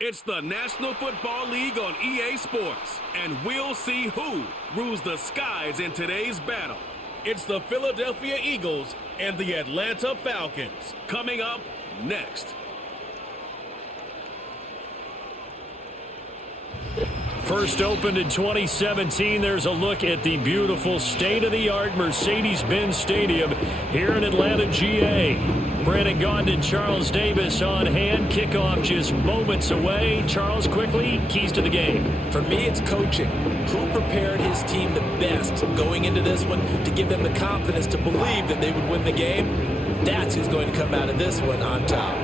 It's the National Football League on EA Sports, and we'll see who rules the skies in today's battle. It's the Philadelphia Eagles and the Atlanta Falcons. Coming up next. First opened in 2017, there's a look at the beautiful state-of-the-art Mercedes-Benz Stadium here in Atlanta, GA. Brandon Gaudin and Charles Davis on hand. Kickoff just moments away. Charles, quickly, keys to the game. For me, it's coaching. Who prepared his team the best going into this one to give them the confidence to believe that they would win the game? That's who's going to come out of this one on top.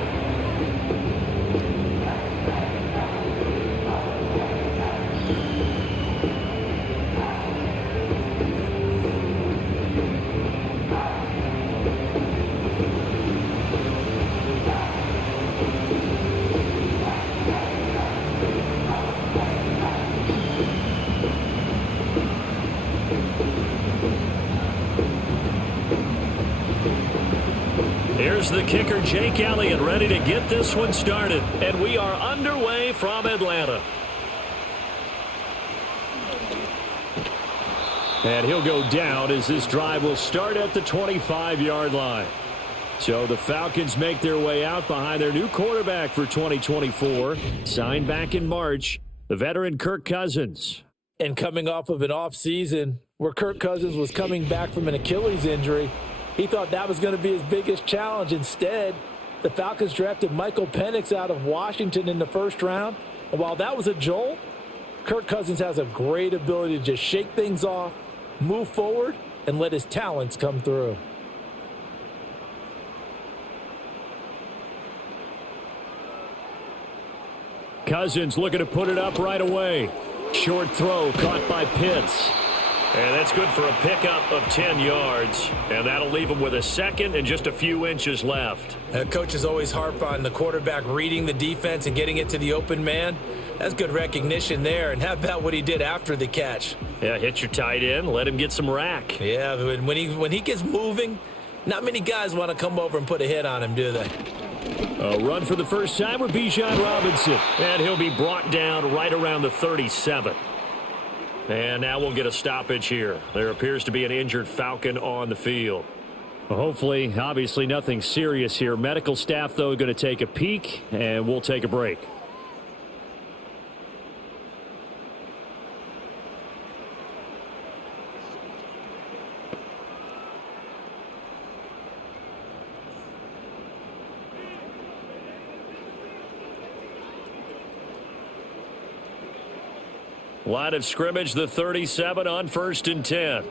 Here's the kicker, Jake Elliott, ready to get this one started. And we are underway from Atlanta. And he'll go down as this drive will start at the 25-yard line. So the Falcons make their way out behind their new quarterback for 2024, signed back in March, the veteran Kirk Cousins. And coming off of an offseason where Kirk Cousins was coming back from an Achilles injury, he thought that was going to be his biggest challenge. Instead, the Falcons drafted Michael Penix out of Washington in the first round. And while that was a jolt, Kirk Cousins has a great ability to just shake things off, move forward, and let his talents come through. Cousins looking to put it up right away. Short throw caught by Pitts. And that's good for a pickup of 10 yards. And that'll leave him with a second and just a few inches left. Coaches always harp on the quarterback reading the defense and getting it to the open man. That's good recognition there. And how about what he did after the catch? Yeah, hit your tight end, let him get some rack. Yeah, when he gets moving, not many guys want to come over and put a hit on him, do they? A run for the first time with Bijan Robinson. And he'll be brought down right around the 37. And now we'll get a stoppage here. There appears to be an injured Falcon on the field. Well, hopefully, obviously nothing serious here. Medical staff, though, going to take a peek, and we'll take a break. Line of scrimmage, the 37 on 1st and 10.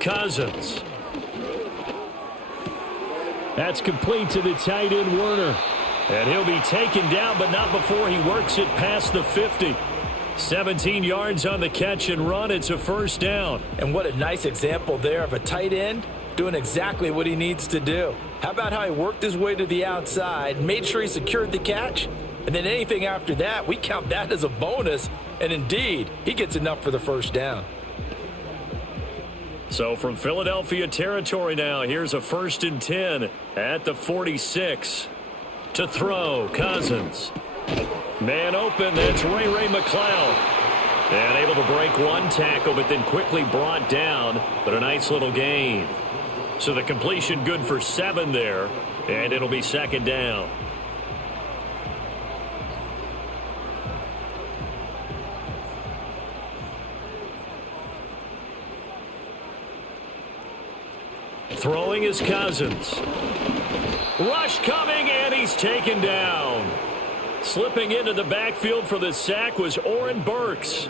Cousins. That's complete to the tight end, Werner. And he'll be taken down, but not before he works it past the 50. 17 yards on the catch and run. It's a first down. And what a nice example there of a tight end doing exactly what he needs to do. How about how he worked his way to the outside, made sure he secured the catch, and then anything after that, we count that as a bonus. And indeed, he gets enough for the first down. So from Philadelphia territory now, here's a 1st and 10 at the 46. To throw, Cousins. Man open, that's Ray McCloud. And able to break one tackle, but then quickly brought down, but a nice little gain. So the completion good for 7 there, and it'll be 2nd down. Throwing is Cousins. Rush coming, and he's taken down. Slipping into the backfield for the sack was Oren Burks.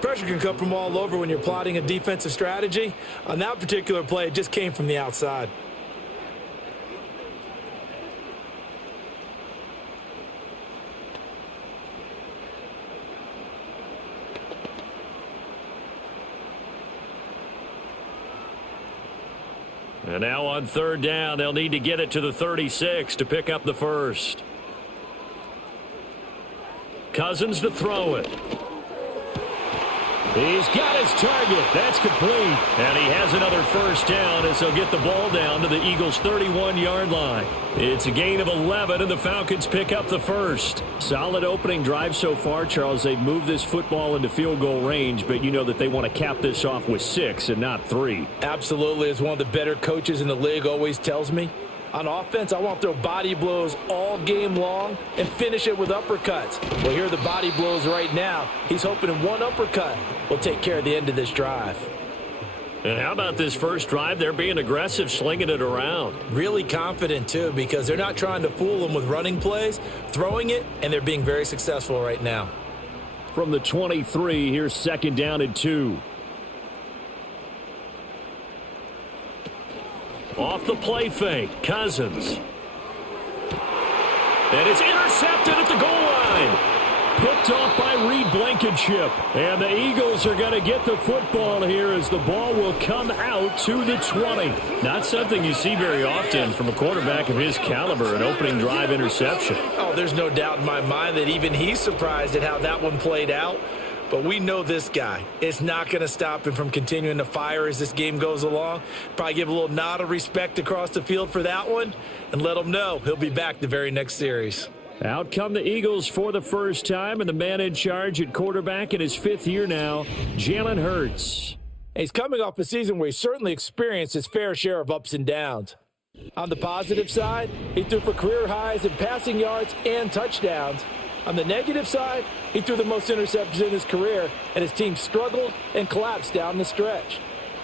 Pressure can come from all over when you're plotting a defensive strategy. On that particular play, it just came from the outside. And now on 3rd down, they'll need to get it to the 36 to pick up the first. Cousins to throw it. He's got his target. That's complete. And he has another first down as he'll get the ball down to the Eagles' 31-yard line. It's a gain of 11, and the Falcons pick up the first. Solid opening drive so far, Charles. They've moved this football into field goal range, but you know that they want to cap this off with 6 and not 3. Absolutely. As one of the better coaches in the league always tells me, on offense, I want to throw body blows all game long and finish it with uppercuts. Well, here are the body blows right now. He's hoping in one uppercut will take care of the end of this drive. And how about this first drive? They're being aggressive, slinging it around. Really confident, too, because they're not trying to fool them with running plays, throwing it, and they're being very successful right now. From the 23, here's second down and 2. Off the play fake, Cousins. And it's intercepted at the goal line. Picked off by Reed Blankenship. And the Eagles are going to get the football here as the ball will come out to the 20. Not something you see very often from a quarterback of his caliber, an opening drive interception. Oh, there's no doubt in my mind that even he's surprised at how that one played out. But we know this guy. It's not going to stop him from continuing to fire as this game goes along. Probably give a little nod of respect across the field for that one and let him know he'll be back the very next series. Out come the Eagles for the first time, and the man in charge at quarterback in his 5th year now, Jalen Hurts. He's coming off a season where he certainly experienced his fair share of ups and downs. On the positive side, he threw for career highs in passing yards and touchdowns. On the negative side, he threw the most interceptions in his career, and his team struggled and collapsed down the stretch.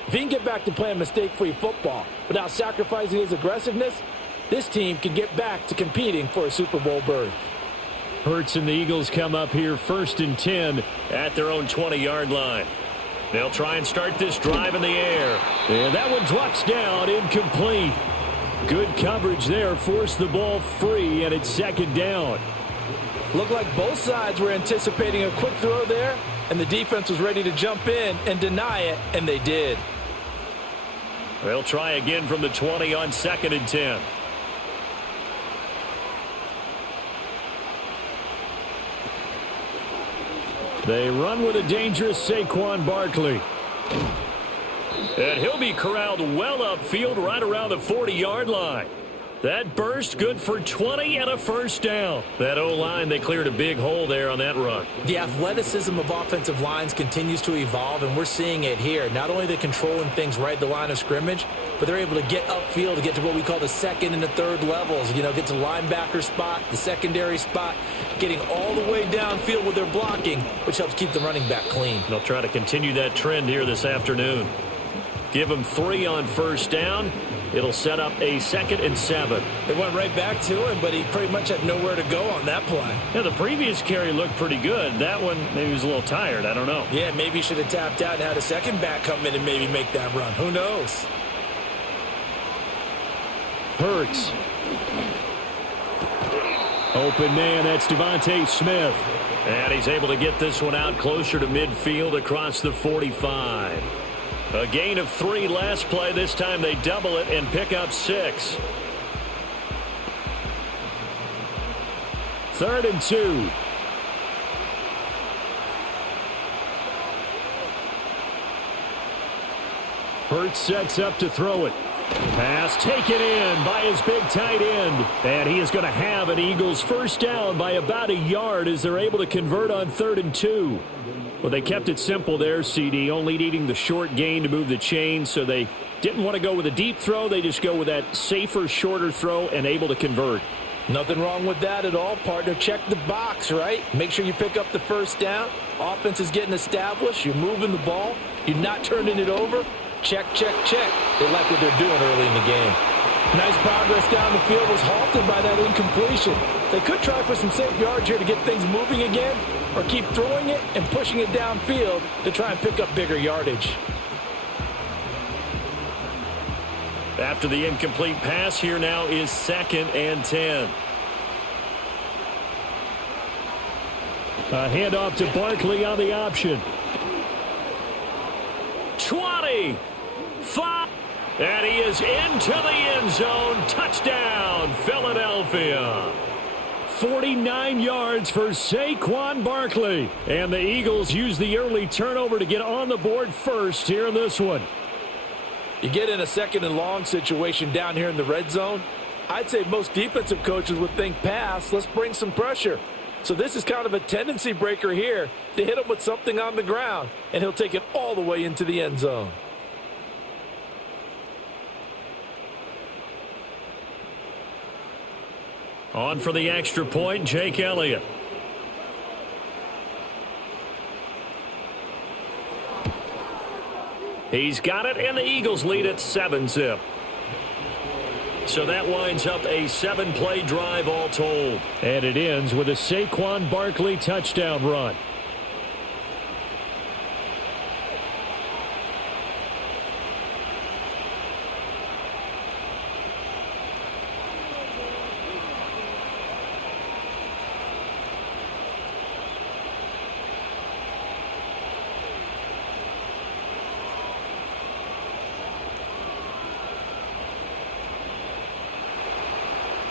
If he can get back to playing mistake-free football without sacrificing his aggressiveness, this team can get back to competing for a Super Bowl berth. Hurts and the Eagles come up here 1st and 10 at their own 20-yard line. They'll try and start this drive in the air. And that one drops down, incomplete. Good coverage there, forced the ball free, and it's 2nd down. Looked like both sides were anticipating a quick throw there, and the defense was ready to jump in and deny it, and they did. They'll try again from the 20 on 2nd and 10. They run with a dangerous Saquon Barkley. And he'll be corralled well upfield right around the 40-yard line. That burst good for 20 and a first down. That O-line, they cleared a big hole there on that run. The athleticism of offensive lines continues to evolve, and we're seeing it here. Not only are they controlling things right at the line of scrimmage, but they're able to get upfield to get to what we call the 2nd and the 3rd levels. You know, get to the linebacker spot, the secondary spot, getting all the way downfield with their blocking, which helps keep the running back clean. They'll try to continue that trend here this afternoon. Give them 3 on first down. It'll set up a 2nd and 7. They went right back to him, but he pretty much had nowhere to go on that play. Yeah, the previous carry looked pretty good. That one, maybe he was a little tired. I don't know. Yeah, maybe he should have tapped out and had a second back come in and maybe make that run. Who knows? Hurts. Open man, that's Devontae Smith. And he's able to get this one out closer to midfield across the 45. A gain of 3 last play. This time they double it and pick up 6. 3rd and 2. Hurts sets up to throw it. Pass taken in by his big tight end. And he is going to have an Eagles first down by about a yard as they're able to convert on 3rd and 2. Well, they kept it simple there, CD, only needing the short gain to move the chain, so they didn't want to go with a deep throw. They just go with that safer, shorter throw and able to convert. Nothing wrong with that at all, partner. Check the box, right? Make sure you pick up the first down. Offense is getting established. You're moving the ball. You're not turning it over. Check, check, check. They like what they're doing early in the game. Nice progress down the field was halted by that incompletion. They could try for some safe yards here to get things moving again, or keep throwing it and pushing it downfield to try and pick up bigger yardage. After the incomplete pass, here now is 2nd and 10. A handoff to Barkley on the option. 20. 5. And he is into the end zone. Touchdown, Philadelphia. 49 yards for Saquon Barkley. And the Eagles use the early turnover to get on the board first here in this one. You get in a second and long situation down here in the red zone, I'd say most defensive coaches would think pass, let's bring some pressure. So this is kind of a tendency breaker here to hit him with something on the ground, and he'll take it all the way into the end zone. On for the extra point, Jake Elliott. He's got it, and the Eagles lead at 7-zip. So that winds up a 7-play drive all told. And it ends with a Saquon Barkley touchdown run.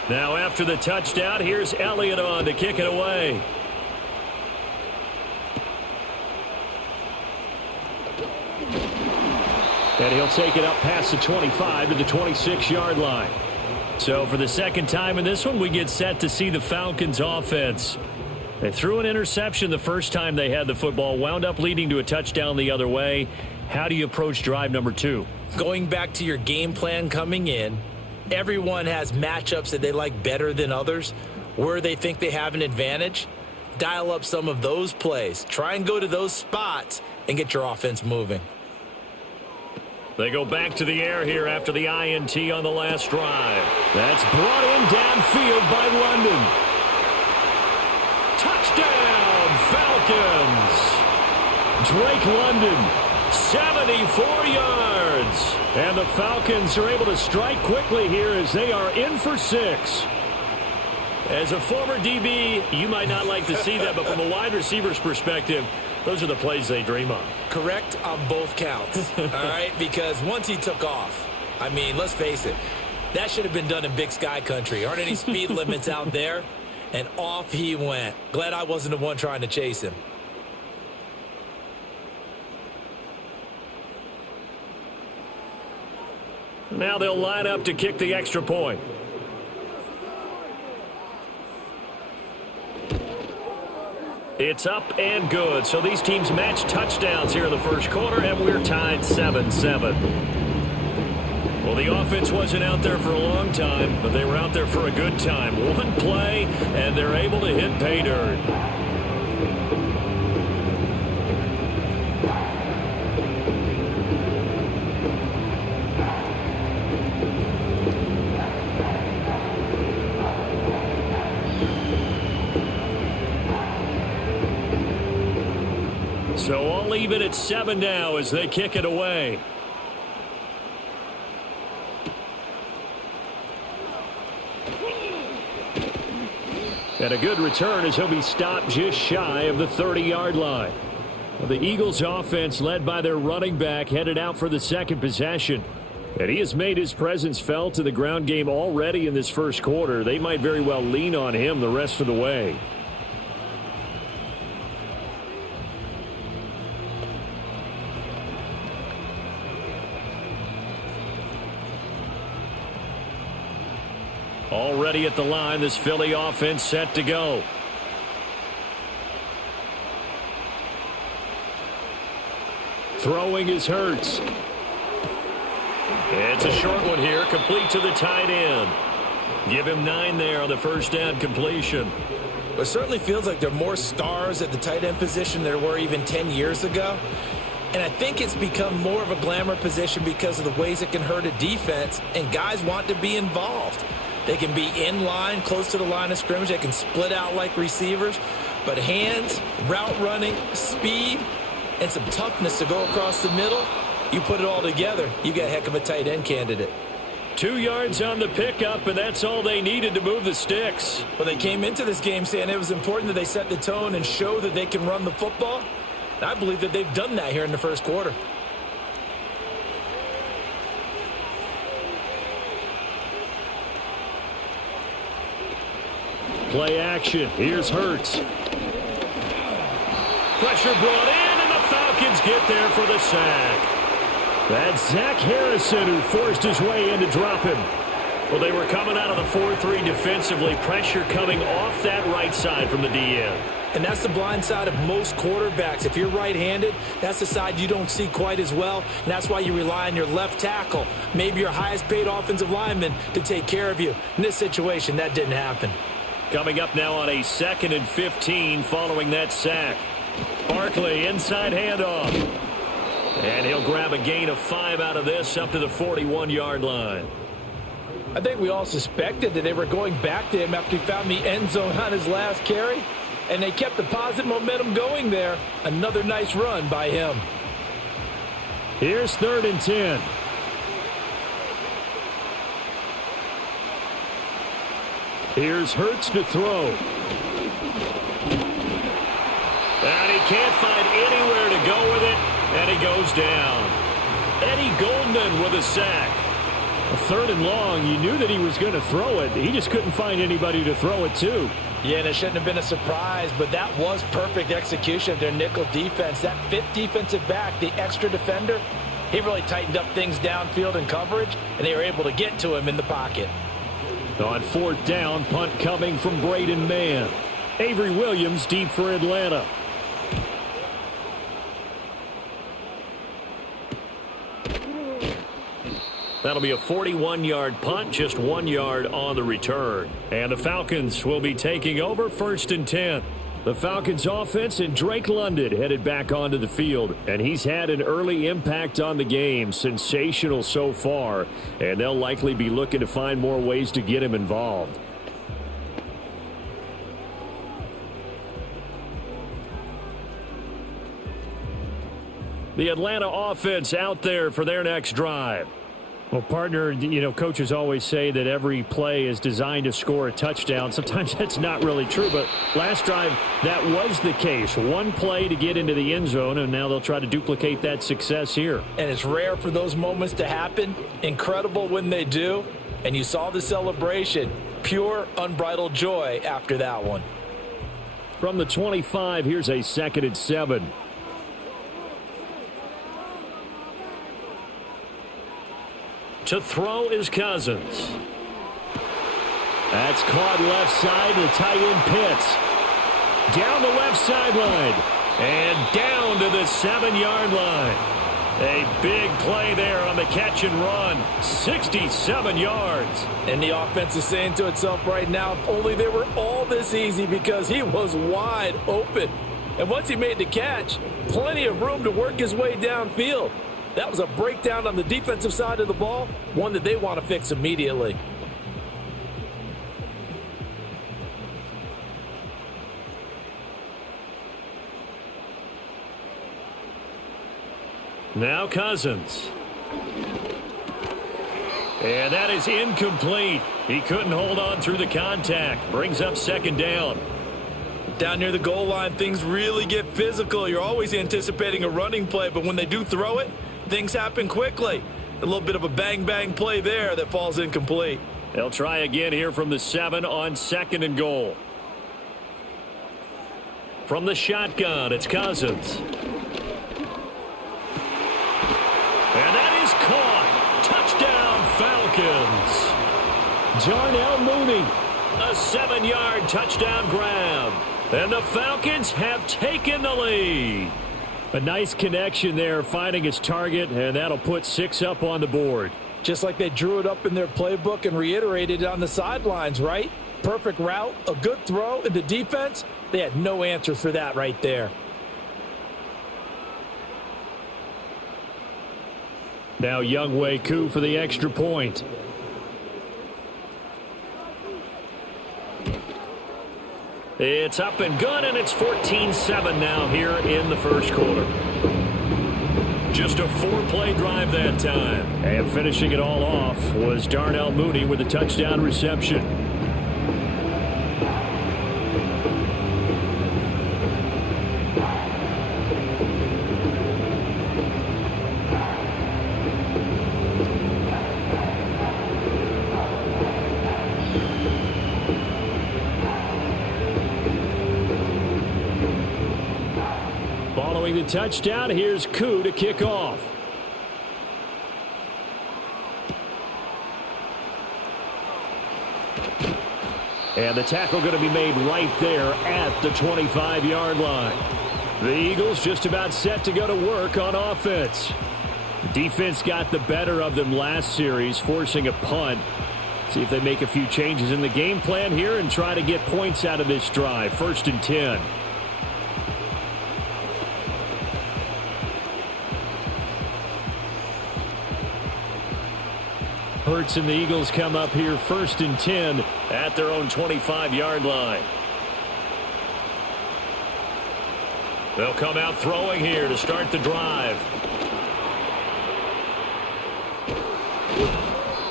Now after the touchdown, here's Elliott on to kick it away. And he'll take it up past the 25 to the 26-yard line. So for the second time in this one, we get set to see the Falcons offense. They threw an interception the first time they had the football, wound up leading to a touchdown the other way. How do you approach drive number 2? Going back to your game plan coming in, everyone has matchups that they like better than others, where they think they have an advantage. Dial up some of those plays. Try and go to those spots and get your offense moving. They go back to the air here after the INT on the last drive. That's brought in downfield by London. Touchdown, Falcons. Drake London, 74 yards. And the Falcons are able to strike quickly here as they are in for 6. As a former DB, you might not like to see that, but from a wide receiver's perspective, those are the plays they dream of. Correct on both counts, all right? Because once he took off, I mean, let's face it, that should have been done in Big Sky country. Aren't any speed limits out there? And off he went. Glad I wasn't the one trying to chase him. Now they'll line up to kick the extra point. It's up and good. So these teams match touchdowns here in the first quarter, and we're tied 7-7. Well, the offense wasn't out there for a long time, but they were out there for a good time. One play, and they're able to hit pay dirt. So all even at 7 now as they kick it away. And a good return as he'll be stopped just shy of the 30-yard line. Well, the Eagles offense led by their running back headed out for the second possession. And he has made his presence felt in the ground game already in this first quarter. They might very well lean on him the rest of the way. Already at the line, this Philly offense set to go. Throwing is Hurts. It's a short one here, complete to the tight end. Give him 9 there on the first down completion. It certainly feels like there are more stars at the tight end position than there were even 10 years ago. And I think it's become more of a glamour position because of the ways it can hurt a defense, and guys want to be involved. They can be in line, close to the line of scrimmage. They can split out like receivers. But hands, route running, speed, and some toughness to go across the middle, you put it all together, you got a heck of a tight end candidate. 2 yards on the pickup, and that's all they needed to move the sticks. Well, they came into this game saying it was important that they set the tone and show that they can run the football. And I believe that they've done that here in the first quarter. Play action. Here's Hurts. Pressure brought in, and the Falcons get there for the sack. That's Zach Harrison who forced his way in to drop him. Well, they were coming out of the 4-3 defensively. Pressure coming off that right side from the DN. And that's the blind side of most quarterbacks. If you're right-handed, that's the side you don't see quite as well. And that's why you rely on your left tackle, maybe your highest-paid offensive lineman, to take care of you. In this situation, that didn't happen. Coming up now on a 2nd and 15 following that sack. Barkley, inside handoff. And he'll grab a gain of 5 out of this up to the 41-yard line. I think we all suspected that they were going back to him after he found the end zone on his last carry. And they kept the positive momentum going there. Another nice run by him. Here's 3rd and 10. Here's Hurts to throw. And he can't find anywhere to go with it, and he goes down. Eddie Goldman with a sack. 3rd and long, you knew that he was going to throw it. He just couldn't find anybody to throw it to. Yeah, and it shouldn't have been a surprise, but that was perfect execution of their nickel defense. That 5th defensive back, the extra defender, he really tightened up things downfield in coverage, and they were able to get to him in the pocket. On 4th down, punt coming from Braden Mann. Avery Williams deep for Atlanta. That'll be a 41-yard punt, just 1 yard on the return. And the Falcons will be taking over 1st and 10. The Falcons offense and Drake London headed back onto the field. And he's had an early impact on the game. Sensational so far. And they'll likely be looking to find more ways to get him involved. The Atlanta offense out there for their next drive. Well, partner, you know, coaches always say that every play is designed to score a touchdown. Sometimes that's not really true, but last drive, that was the case. One play to get into the end zone, and now they'll try to duplicate that success here. And it's rare for those moments to happen. Incredible when they do. And you saw the celebration. Pure, unbridled joy after that one. From the 25, here's a 2nd and 7. To throw is Cousins. That's caught left side. The tight end Pitts. Down the left sideline. And down to the 7-yard line. A big play there on the catch and run. 67 yards. And the offense is saying to itself right now, if only they were all this easy, because he was wide open. And once he made the catch, plenty of room to work his way downfield. That was a breakdown on the defensive side of the ball, one that they want to fix immediately. Now Cousins. And that is incomplete. He couldn't hold on through the contact. Brings up 2nd down. Down near the goal line, things really get physical. You're always anticipating a running play, but when they do throw it, things happen quickly. A little bit of a bang-bang play there that falls incomplete. They'll try again here from the 7 on 2nd and goal. From the shotgun, it's Cousins. And that is caught. Touchdown, Falcons. Darnell Mooney. A 7-yard touchdown grab. And the Falcons have taken the lead. A nice connection there, finding his target, and that'll put 6 up on the board. Just like they drew it up in their playbook and reiterated it on the sidelines, right? Perfect route, a good throw, and the defense, they had no answer for that right there. Now Younghoe Koo for the extra point. It's up and good, and it's 14-7 now here in the first quarter. Just a 4-play drive that time. And finishing it all off was Darnell Mooney with a touchdown reception. Throwing the touchdown, here's Koo to kick off. And the tackle going to be made right there at the 25-yard line. The Eagles just about set to go to work on offense. Defense got the better of them last series, forcing a punt. See if they make a few changes in the game plan here and try to get points out of this drive. 1st and 10. Hurts and the Eagles come up here 1st and 10 at their own 25-yard line. They'll come out throwing here to start the drive.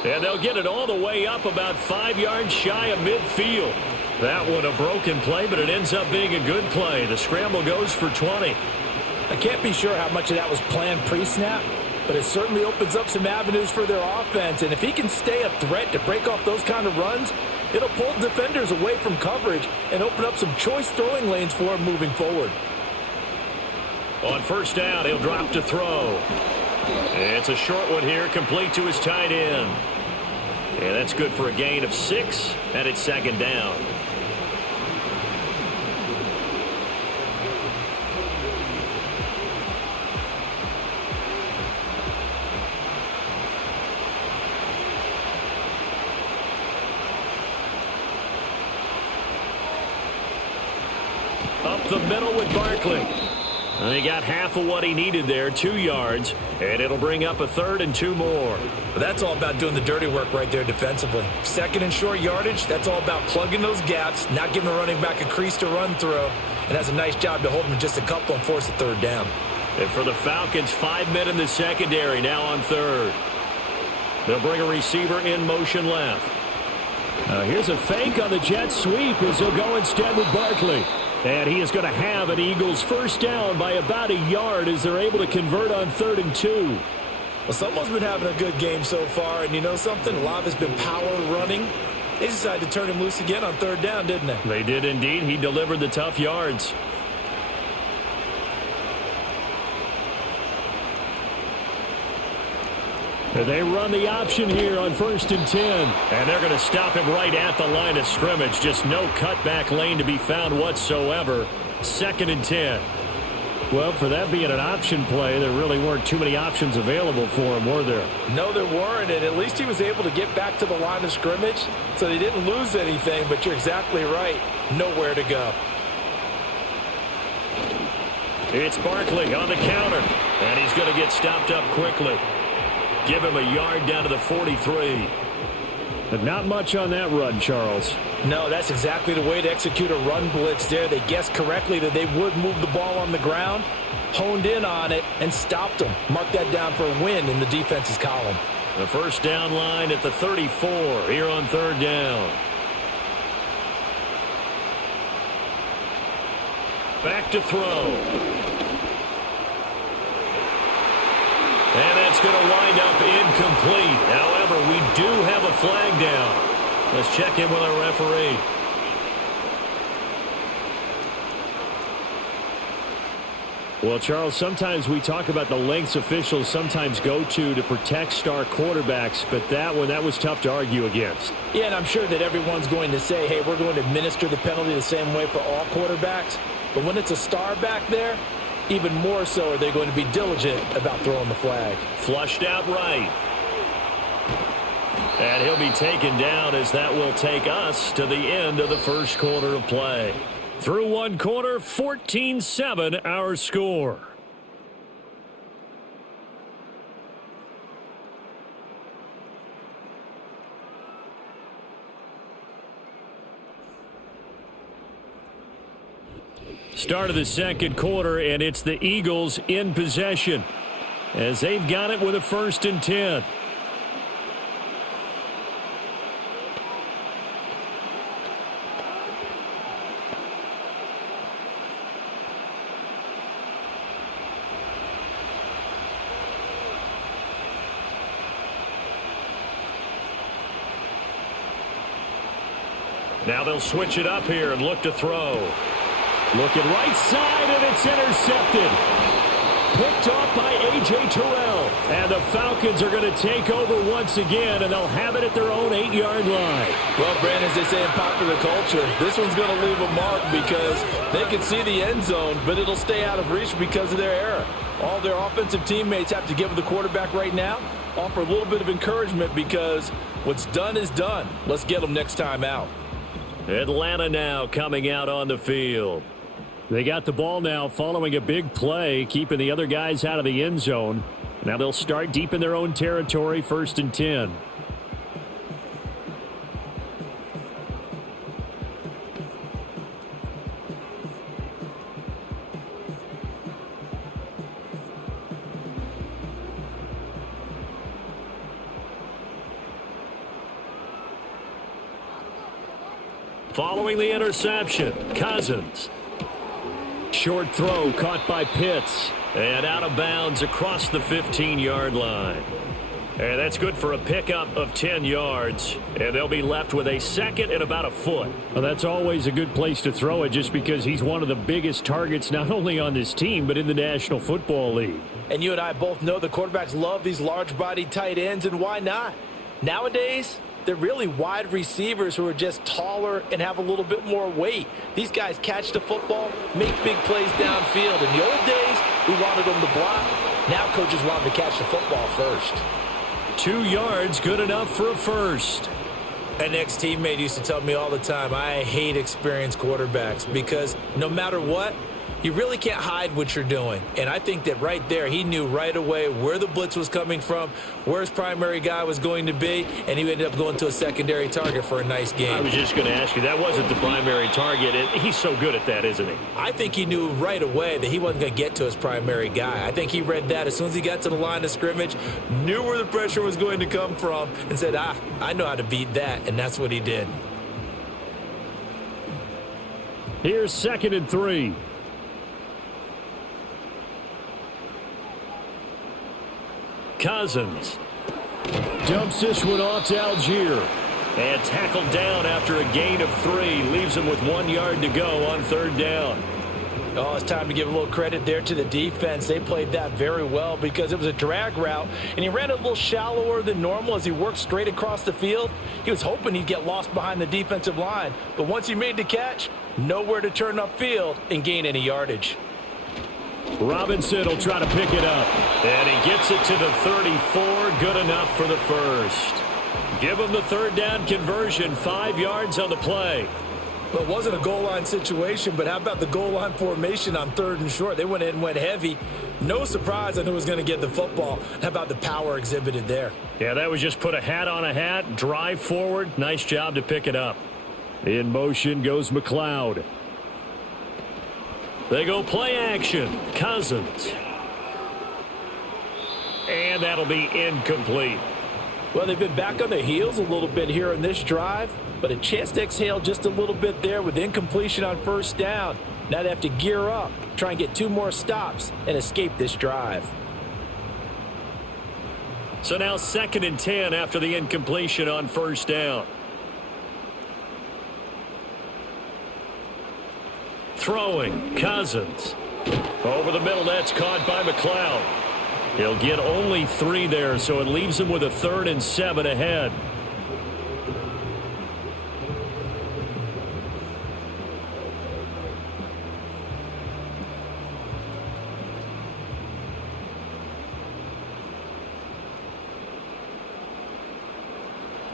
And they'll get it all the way up about 5 yards shy of midfield. That one a broken play, but it ends up being a good play. The scramble goes for 20. I can't be sure how much of that was planned pre-snap, but it certainly opens up some avenues for their offense. And if he can stay a threat to break off those kind of runs, it'll pull defenders away from coverage and open up some choice throwing lanes for him moving forward. On 1st down, he'll drop to throw. It's a short one here, complete to his tight end. And that's good for a gain of 6, and it's 2nd down. Up the middle with Barkley. And he got half of what he needed there, 2 yards, and it'll bring up a 3rd and 2 more. That's all about doing the dirty work right there defensively. 2nd and short yardage, that's all about plugging those gaps, not giving the running back a crease to run through, and that's a nice job to hold him in just a couple and force a 3rd down. And for the Falcons, 5 men in the secondary now on 3rd. They'll bring a receiver in motion left. Here's a fake on the jet sweep as he'll go instead with Barkley. And he is going to have an Eagles 1st down by about a yard as they're able to convert on 3rd and 2. Well, someone's been having a good game so far, and you know something? A lot of it's been power running. They decided to turn him loose again on 3rd down, didn't they? They did indeed. He delivered the tough yards. They run the option here on 1st and 10. And they're going to stop him right at the line of scrimmage. Just no cutback lane to be found whatsoever. 2nd and 10. Well, for that being an option play, there really weren't too many options available for him, were there? No, there weren't, and at least he was able to get back to the line of scrimmage, so they didn't lose anything, but you're exactly right. Nowhere to go. It's Barkley on the counter, and he's going to get stopped up quickly. Give him a yard down to the 43. But not much on that run, Charles. No, that's exactly the way to execute a run blitz there. They guessed correctly that they would move the ball on the ground, honed in on it, and stopped them. Mark that down for a win in the defense's column. The 1st down line at the 34 here on 3rd down. Back to throw. And that's going to wind up incomplete. However, we do have a flag down. Let's check in with our referee. Well, Charles, sometimes we talk about the lengths officials sometimes go to protect star quarterbacks, but that one, that was tough to argue against. Yeah, and I'm sure that everyone's going to say, hey, we're going to administer the penalty the same way for all quarterbacks. But when it's a star back there, even more so are they going to be diligent about throwing the flag. Flushed out right. And he'll be taken down as that will take us to the end of the 1st quarter of play. Through 1 quarter, 14-7 our score. Start of the 2nd quarter, and it's the Eagles in possession as they've got it with a 1st and 10. Now they'll switch it up here and look to throw. Looking right side, and it's intercepted. Picked off by A.J. Terrell. And the Falcons are going to take over once again, and they'll have it at their own 8-yard line. Well, Brandon, as they say in popular culture, this one's going to leave a mark because they can see the end zone, but it'll stay out of reach because of their error. All their offensive teammates have to give the quarterback right now, offer a little bit of encouragement because what's done is done. Let's get them next time out. Atlanta now coming out on the field. They got the ball now following a big play, keeping the other guys out of the end zone. Now they'll start deep in their own territory, 1st and 10. Following the interception, Cousins. Short throw caught by Pitts. And out of bounds across the 15-yard line. And that's good for a pickup of 10 yards. And they'll be left with a second and about a foot. Well, that's always a good place to throw it just because he's one of the biggest targets not only on this team but in the National Football League. And you and I both know the quarterbacks love these large-bodied tight ends, and why not? Nowadays, they're really wide receivers who are just taller and have a little bit more weight. These guys catch the football, make big plays downfield. In the old days, we wanted them to block. Now coaches want them to catch the football first. 2 yards, good enough for a first. An ex-teammate used to tell me all the time, I hate experienced quarterbacks because no matter what, you really can't hide what you're doing. And I think that right there, he knew right away where the blitz was coming from, where his primary guy was going to be, and he ended up going to a secondary target for a nice game. I was just going to ask you, that wasn't the primary target. He's so good at that, isn't he? I think he knew right away that he wasn't going to get to his primary guy. I think he read that as soon as he got to the line of scrimmage, knew where the pressure was going to come from, and said, I know how to beat that, and that's what he did. Here's 2nd and 3. Cousins dumps this one off to Algier and tackled down after a gain of 3. Leaves him with 1 yard to go on 3rd down. Oh, it's time to give a little credit there to the defense. They played that very well because it was a drag route, and he ran a little shallower than normal as he worked straight across the field. He was hoping he'd get lost behind the defensive line, but once he made the catch, nowhere to turn upfield and gain any yardage. Robinson will try to pick it up. And he gets it to the 34. Good enough for the first. Give him the 3rd down conversion. 5 yards on the play. Well, it wasn't a goal line situation, but how about the goal line formation on 3rd and short? They went in and went heavy. No surprise on who was going to get the football. How about the power exhibited there? Yeah, that was just put a hat on a hat, drive forward. Nice job to pick it up. In motion goes McLeod. They go play action. Cousins. And that'll be incomplete. Well, they've been back on their heels a little bit here in this drive, but a chance to exhale just a little bit there with incompletion on 1st down. Now they have to gear up, try and get 2 more stops and escape this drive. So now 2nd and 10 after the incompletion on 1st down. Throwing, Cousins. Over the middle, that's caught by McLeod. He'll get only 3 there, so it leaves him with a 3rd and 7 ahead.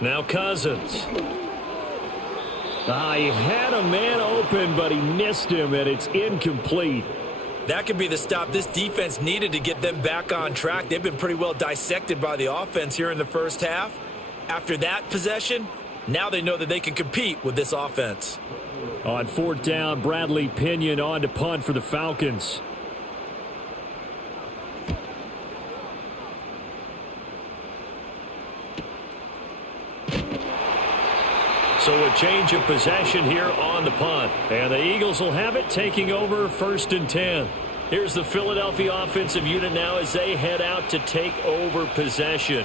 Now Cousins. He had a man open, but he missed him, and it's incomplete. That could be the stop this defense needed to get them back on track. They've been pretty well dissected by the offense here in the first half. After that possession, now they know that they can compete with this offense. On 4th down, Bradley Pinion on to punt for the Falcons. So a change of possession here on the punt. And the Eagles will have it, taking over 1st and 10. Here's the Philadelphia offensive unit now as they head out to take over possession.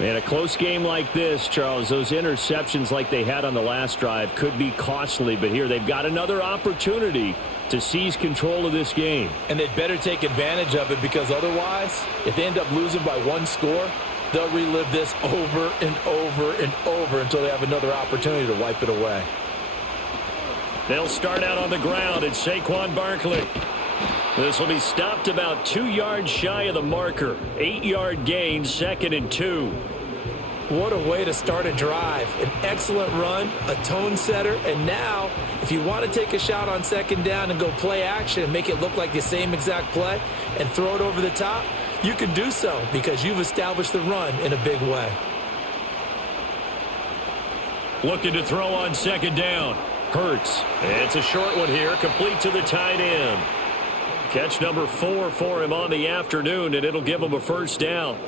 In a close game like this, Charles, those interceptions like they had on the last drive could be costly, but here they've got another opportunity to seize control of this game. And they'd better take advantage of it, because otherwise, if they end up losing by one score, they'll relive this over and over and over until they have another opportunity to wipe it away. They'll start out on the ground. It's Saquon Barkley. This will be stopped about 2 yards shy of the marker. 8-yard gain, 2nd and 2. What a way to start a drive. An excellent run, a tone setter, and now if you want to take a shot on 2nd down and go play action and make it look like the same exact play and throw it over the top, you can do so because you've established the run in a big way. Looking to throw on 2nd down. Hurts. It's a short one here, complete to the tight end. Catch number 4 for him on the afternoon, and it'll give him a first down.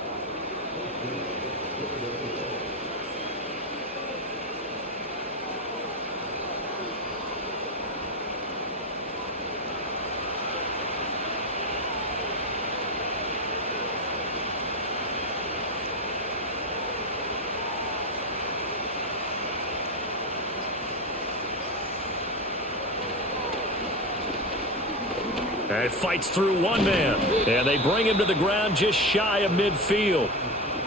And fights through one man. And they bring him to the ground just shy of midfield.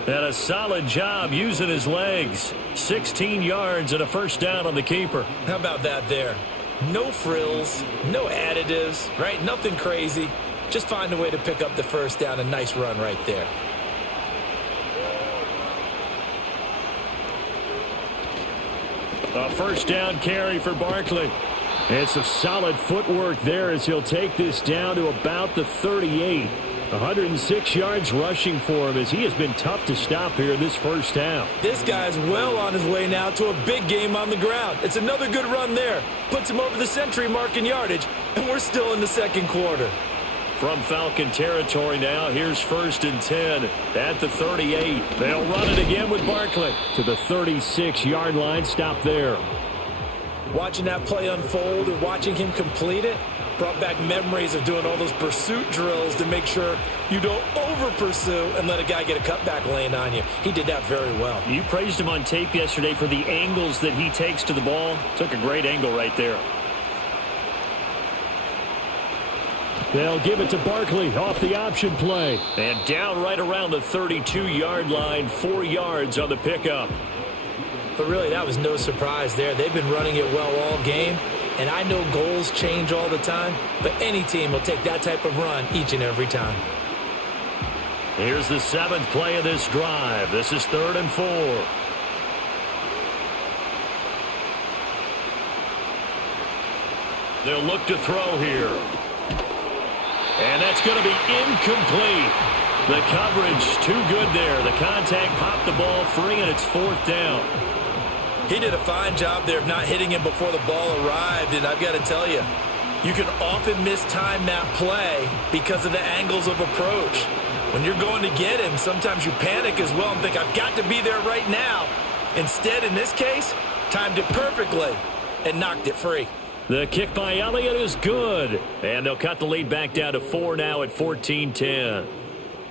And a solid job using his legs. 16 yards and a first down on the keeper. How about that there? No frills, no additives, right? Nothing crazy. Just find a way to pick up the first down. A nice run right there. A first down carry for Barkley. And some solid footwork there as he'll take this down to about the 38. 106 yards rushing for him as he has been tough to stop here in this first half. This guy's well on his way now to a big game on the ground. It's another good run there. Puts him over the century mark in yardage, and we're still in the second quarter. From Falcon territory now, here's 1st and 10 at the 38. They'll run it again with Barkley to the 36-yard line. Stop there. Watching that play unfold and watching him complete it brought back memories of doing all those pursuit drills to make sure you don't over-pursue and let a guy get a cutback lane on you. He did that very well. You praised him on tape yesterday for the angles that he takes to the ball. Took a great angle right there. They'll give it to Barkley off the option play. And down right around the 32-yard line, 4 yards on the pickup. But really, that was no surprise there. They've been running it well all game, and I know goals change all the time, but any team will take that type of run each and every time. Here's the 7th play of this drive. This is 3rd and 4. They'll look to throw here. And that's going to be incomplete. The coverage too good there. The contact popped the ball free, and it's 4th down. He did a fine job there of not hitting him before the ball arrived, and I've got to tell you, you can often mistime that play because of the angles of approach. When you're going to get him, sometimes you panic as well and think, I've got to be there right now. Instead, in this case, timed it perfectly and knocked it free. The kick by Elliott is good, and they'll cut the lead back down to 4 now at 14-10.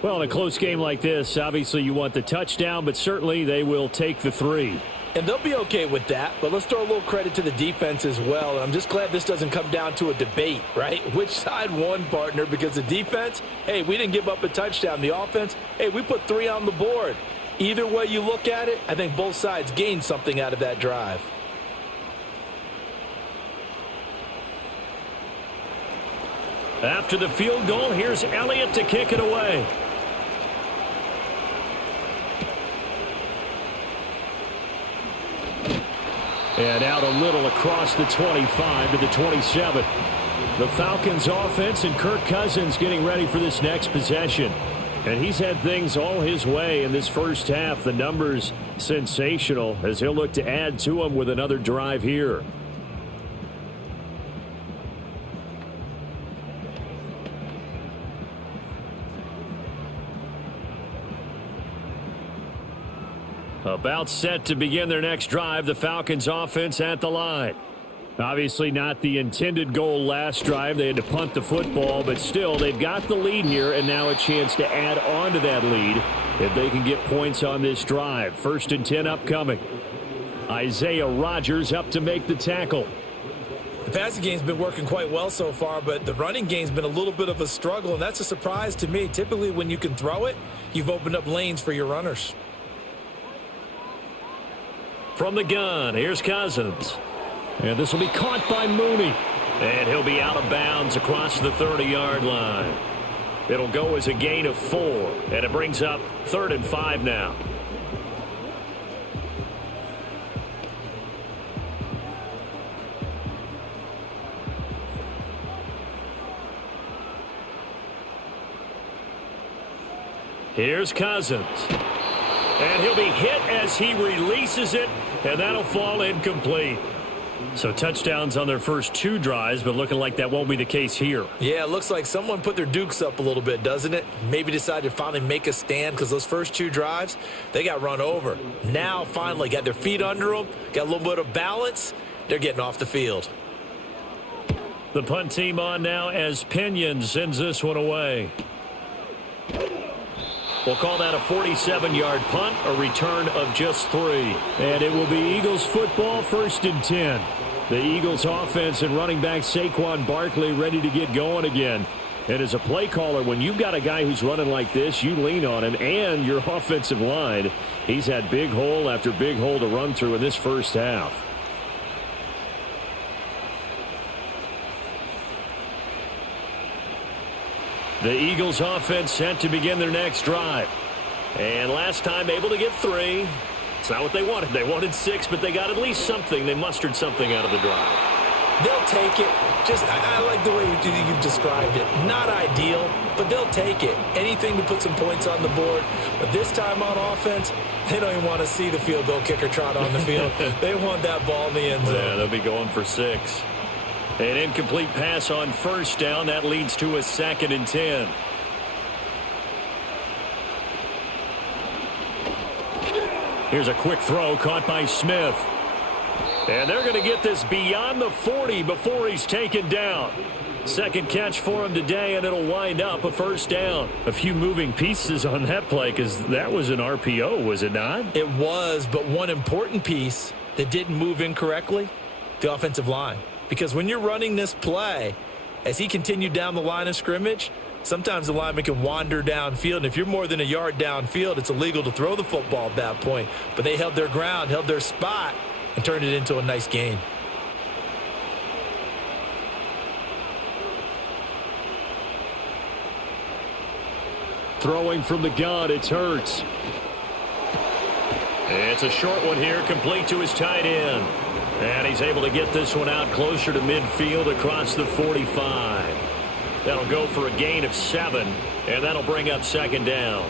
Well, in a close game like this, obviously you want the touchdown, but certainly they will take the 3. And they'll be okay with that, but let's throw a little credit to the defense as well. I'm just glad this doesn't come down to a debate, right? Which side won, partner? Because the defense, hey, we didn't give up a touchdown. The offense, hey, we put 3 on the board. Either way you look at it, I think both sides gained something out of that drive. After the field goal, here's Elliott to kick it away. And out a little across the 25 to the 27. The Falcons offense and Kirk Cousins getting ready for this next possession. And he's had things all his way in this first half. The numbers sensational as he'll look to add to them with another drive here. About set to begin their next drive. The Falcons offense at the line. Obviously not the intended goal last drive. They had to punt the football, but still, they've got the lead here, and now a chance to add on to that lead if they can get points on this drive. 1st and 10 upcoming. Isaiah Rodgers up to make the tackle. The passing game's been working quite well so far, but the running game's been a little bit of a struggle, and that's a surprise to me. Typically, when you can throw it, you've opened up lanes for your runners. From the gun, here's Cousins. And this will be caught by Mooney. And he'll be out of bounds across the 30-yard line. It'll go as a gain of 4, and it brings up 3rd and 5 now. Here's Cousins. And he'll be hit as he releases it, and that'll fall incomplete. So touchdowns on their first 2 drives, but looking like that won't be the case here. Yeah, it looks like someone put their dukes up a little bit, doesn't it? Maybe decided to finally make a stand because those first 2 drives, they got run over. Now, finally, got their feet under them, got a little bit of balance. They're getting off the field. The punt team on now as Pinion sends this one away. We'll call that a 47-yard punt, a return of just 3. And it will be Eagles football, 1st and 10. The Eagles offense and running back Saquon Barkley ready to get going again. And as a play caller, when you've got a guy who's running like this, you lean on him and your offensive line. He's had big hole after big hole to run through in this first half. The Eagles offense set to begin their next drive. And last time able to get 3. It's not what they wanted. They wanted 6, but they got at least something. They mustered something out of the drive. They'll take it. I like the way you've described it. Not ideal, but they'll take it. Anything to put some points on the board. But this time on offense, they don't even want to see the field goal kicker trot on the field. They want that ball in the end zone. Yeah, they'll be going for 6. An incomplete pass on 1st down. That leads to a 2nd and 10. Here's a quick throw caught by Smith. And they're going to get this beyond the 40 before he's taken down. Second catch for him today, and it'll wind up a 1st down. A few moving pieces on that play because that was an RPO, was it not? It was, but one important piece that didn't move incorrectly, the offensive line. Because when you're running this play, as he continued down the line of scrimmage, sometimes the lineman can wander downfield. And if you're more than a yard downfield, it's illegal to throw the football at that point. But they held their ground, held their spot, and turned it into a nice gain. Throwing from the gun, it's Hurts. It's a short one here, complete to his tight end. And he's able to get this one out closer to midfield across the 45. That'll go for a gain of 7, and that'll bring up 2nd down.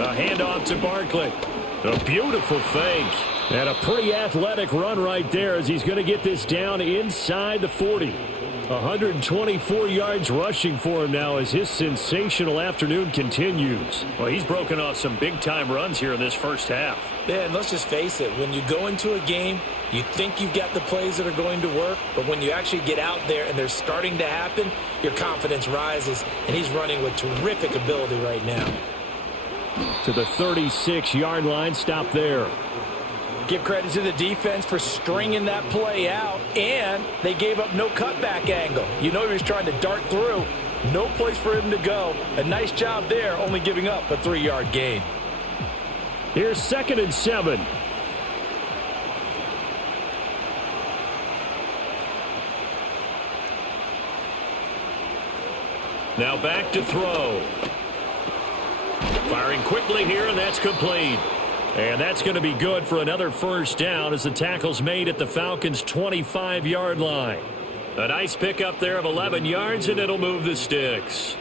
A handoff to Barkley. A beautiful fake. And a pretty athletic run right there as he's going to get this down inside the 40. 124 yards rushing for him now as his sensational afternoon continues. Well, he's broken off some big-time runs here in this first half. Yeah, and let's just face it. When you go into a game, you think you've got the plays that are going to work, but when you actually get out there and they're starting to happen, your confidence rises, and he's running with terrific ability right now. To the 36-yard line, stop there. Give credit to the defense for stringing that play out, and they gave up no cutback angle. You know he was trying to dart through. No place for him to go. A nice job there, only giving up a 3-yard gain. Here's 2nd and 7. Now back to throw. Firing quickly here, and that's complete. And that's going to be good for another 1st down as the tackle's made at the Falcons' 25-yard line. A nice pickup there of 11 yards, and it'll move the sticks.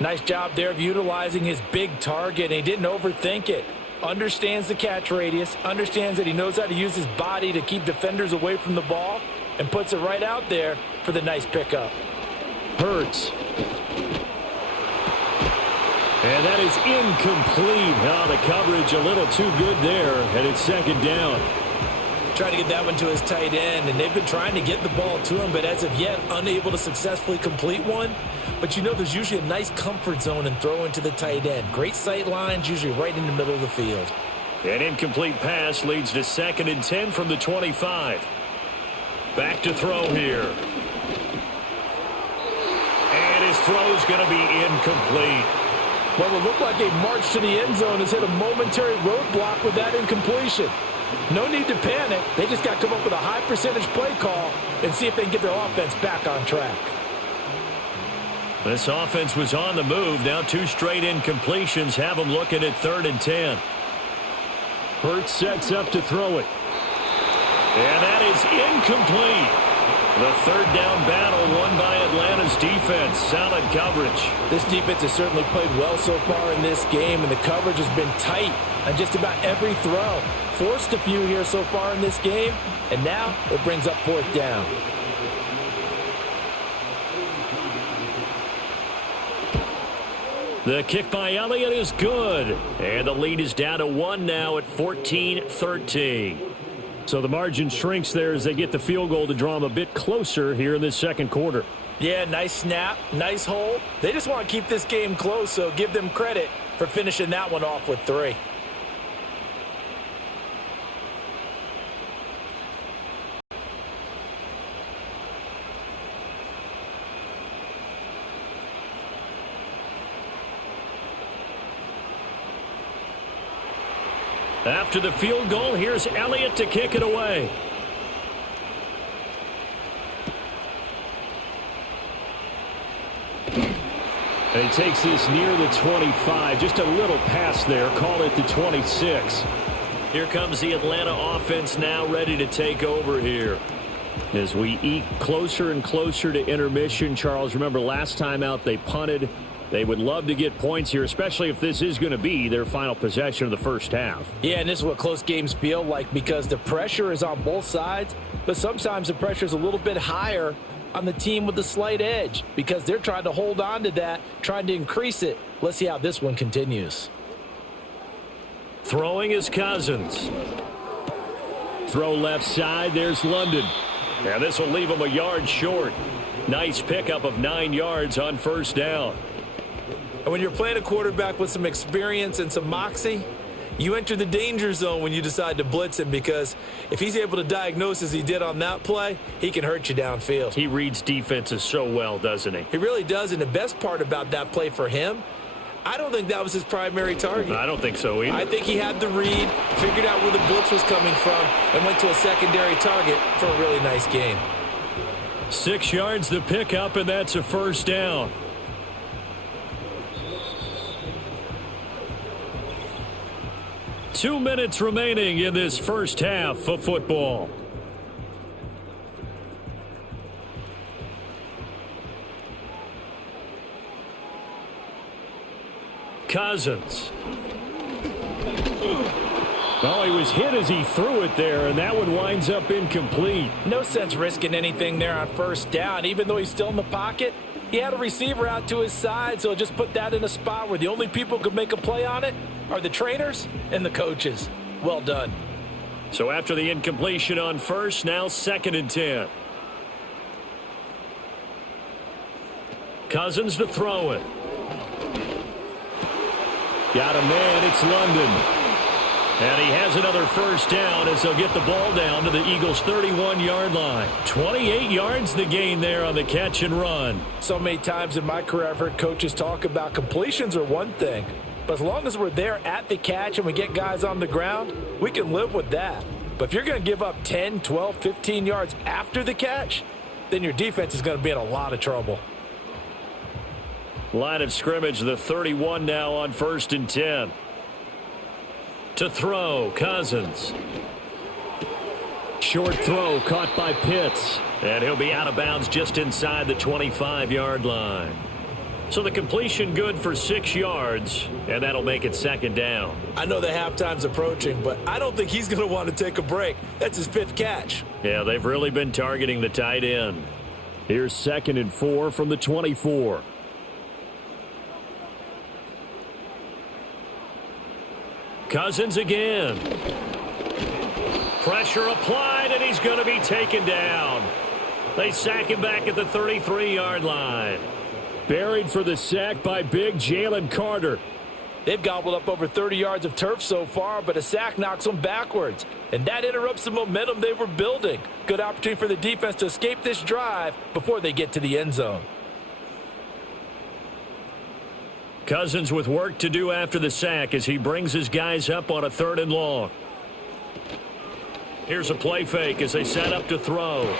Nice job there of utilizing his big target, and he didn't overthink it. Understands the catch radius, understands that he knows how to use his body to keep defenders away from the ball, and puts it right out there for the nice pickup. Hurts. And that is incomplete. Oh, the coverage a little too good there, and it's second down. Trying to get that one to his tight end, and they've been trying to get the ball to him, but as of yet, unable to successfully complete one. But you know there's usually a nice comfort zone in throwing to the tight end. Great sight lines, usually right in the middle of the field. An incomplete pass leads to 2nd and 10 from the 25. Back to throw here. And his throw's going to be incomplete. What will look like a march to the end zone has hit a momentary roadblock with that incompletion. No need to panic. They just got to come up with a high percentage play call and see if they can get their offense back on track. This offense was on the move. Now 2 straight incompletions have them looking at 3rd and 10. Hurts sets up to throw it. And that is incomplete. The 3rd down battle won by Atlanta's defense. Solid coverage. This defense has certainly played well so far in this game, and the coverage has been tight on just about every throw. Forced a few here so far in this game, and now it brings up 4th down. The kick by Elliott is good. And the lead is down to 1 now at 14-13. So the margin shrinks there as they get the field goal to draw them a bit closer here in this second quarter. Yeah, nice snap, nice hold. They just want to keep this game close, so give them credit for finishing that one off with 3. After the field goal, here's Elliott to kick it away. And he takes this near the 25. Just a little pass there. Call it the 26. Here comes the Atlanta offense now ready to take over here. As we eke closer and closer to intermission, Charles, remember last time out they punted. They would love to get points here, especially if this is going to be their final possession of the first half. Yeah, and this is what close games feel like because the pressure is on both sides, but sometimes the pressure is a little bit higher on the team with the slight edge because they're trying to hold on to that, trying to increase it. Let's see how this one continues. Throwing is Cousins. Throw left side, there's London. And this will leave him a yard short. Nice pickup of 9 yards on 1st down. And when you're playing a quarterback with some experience and some moxie, you enter the danger zone when you decide to blitz him because if he's able to diagnose as he did on that play, he can hurt you downfield. He reads defenses so well, doesn't he? He really does, and the best part about that play for him, I don't think that was his primary target. I don't think so either. I think he had the read, figured out where the blitz was coming from, and went to a secondary target for a really nice game. 6 yards the pickup, and that's a 1st down. Two minutes remaining in this first half of football. Cousins. Oh, he was hit as he threw it there, and that one winds up incomplete. No sense risking anything there on 1st down. Even though he's still in the pocket, he had a receiver out to his side, so just put that in a spot where the only people who could make a play on it are the trainers and the coaches. Well done. So after the incompletion on 1st, now 2nd and 10. Cousins to throw it. Got a man, it's London. And he has another 1st down as they'll get the ball down to the Eagles' 31-yard line. 28 yards the gain there on the catch and run. So many times in my career I've heard coaches talk about completions are one thing, but as long as we're there at the catch and we get guys on the ground, we can live with that. But if you're going to give up 10, 12, 15 yards after the catch, then your defense is going to be in a lot of trouble. Line of scrimmage, the 31 now on 1st and 10. To throw, Cousins. Short throw caught by Pitts. And he'll be out of bounds just inside the 25-yard line. So the completion good for 6 yards, and that'll make it 2nd down. I know the halftime's approaching, but I don't think he's going to want to take a break. That's his 5th catch. Yeah, they've really been targeting the tight end. Here's 2nd and 4 from the 24. Cousins again. Pressure applied, and he's going to be taken down. They sack him back at the 33-yard line. Buried for the sack by big Jalen Carter. They've gobbled up over 30 yards of turf so far, but a sack knocks them backwards. And that interrupts the momentum they were building. Good opportunity for the defense to escape this drive before they get to the end zone. Cousins with work to do after the sack as he brings his guys up on a 3rd and long. Here's a play fake as they set up to throw.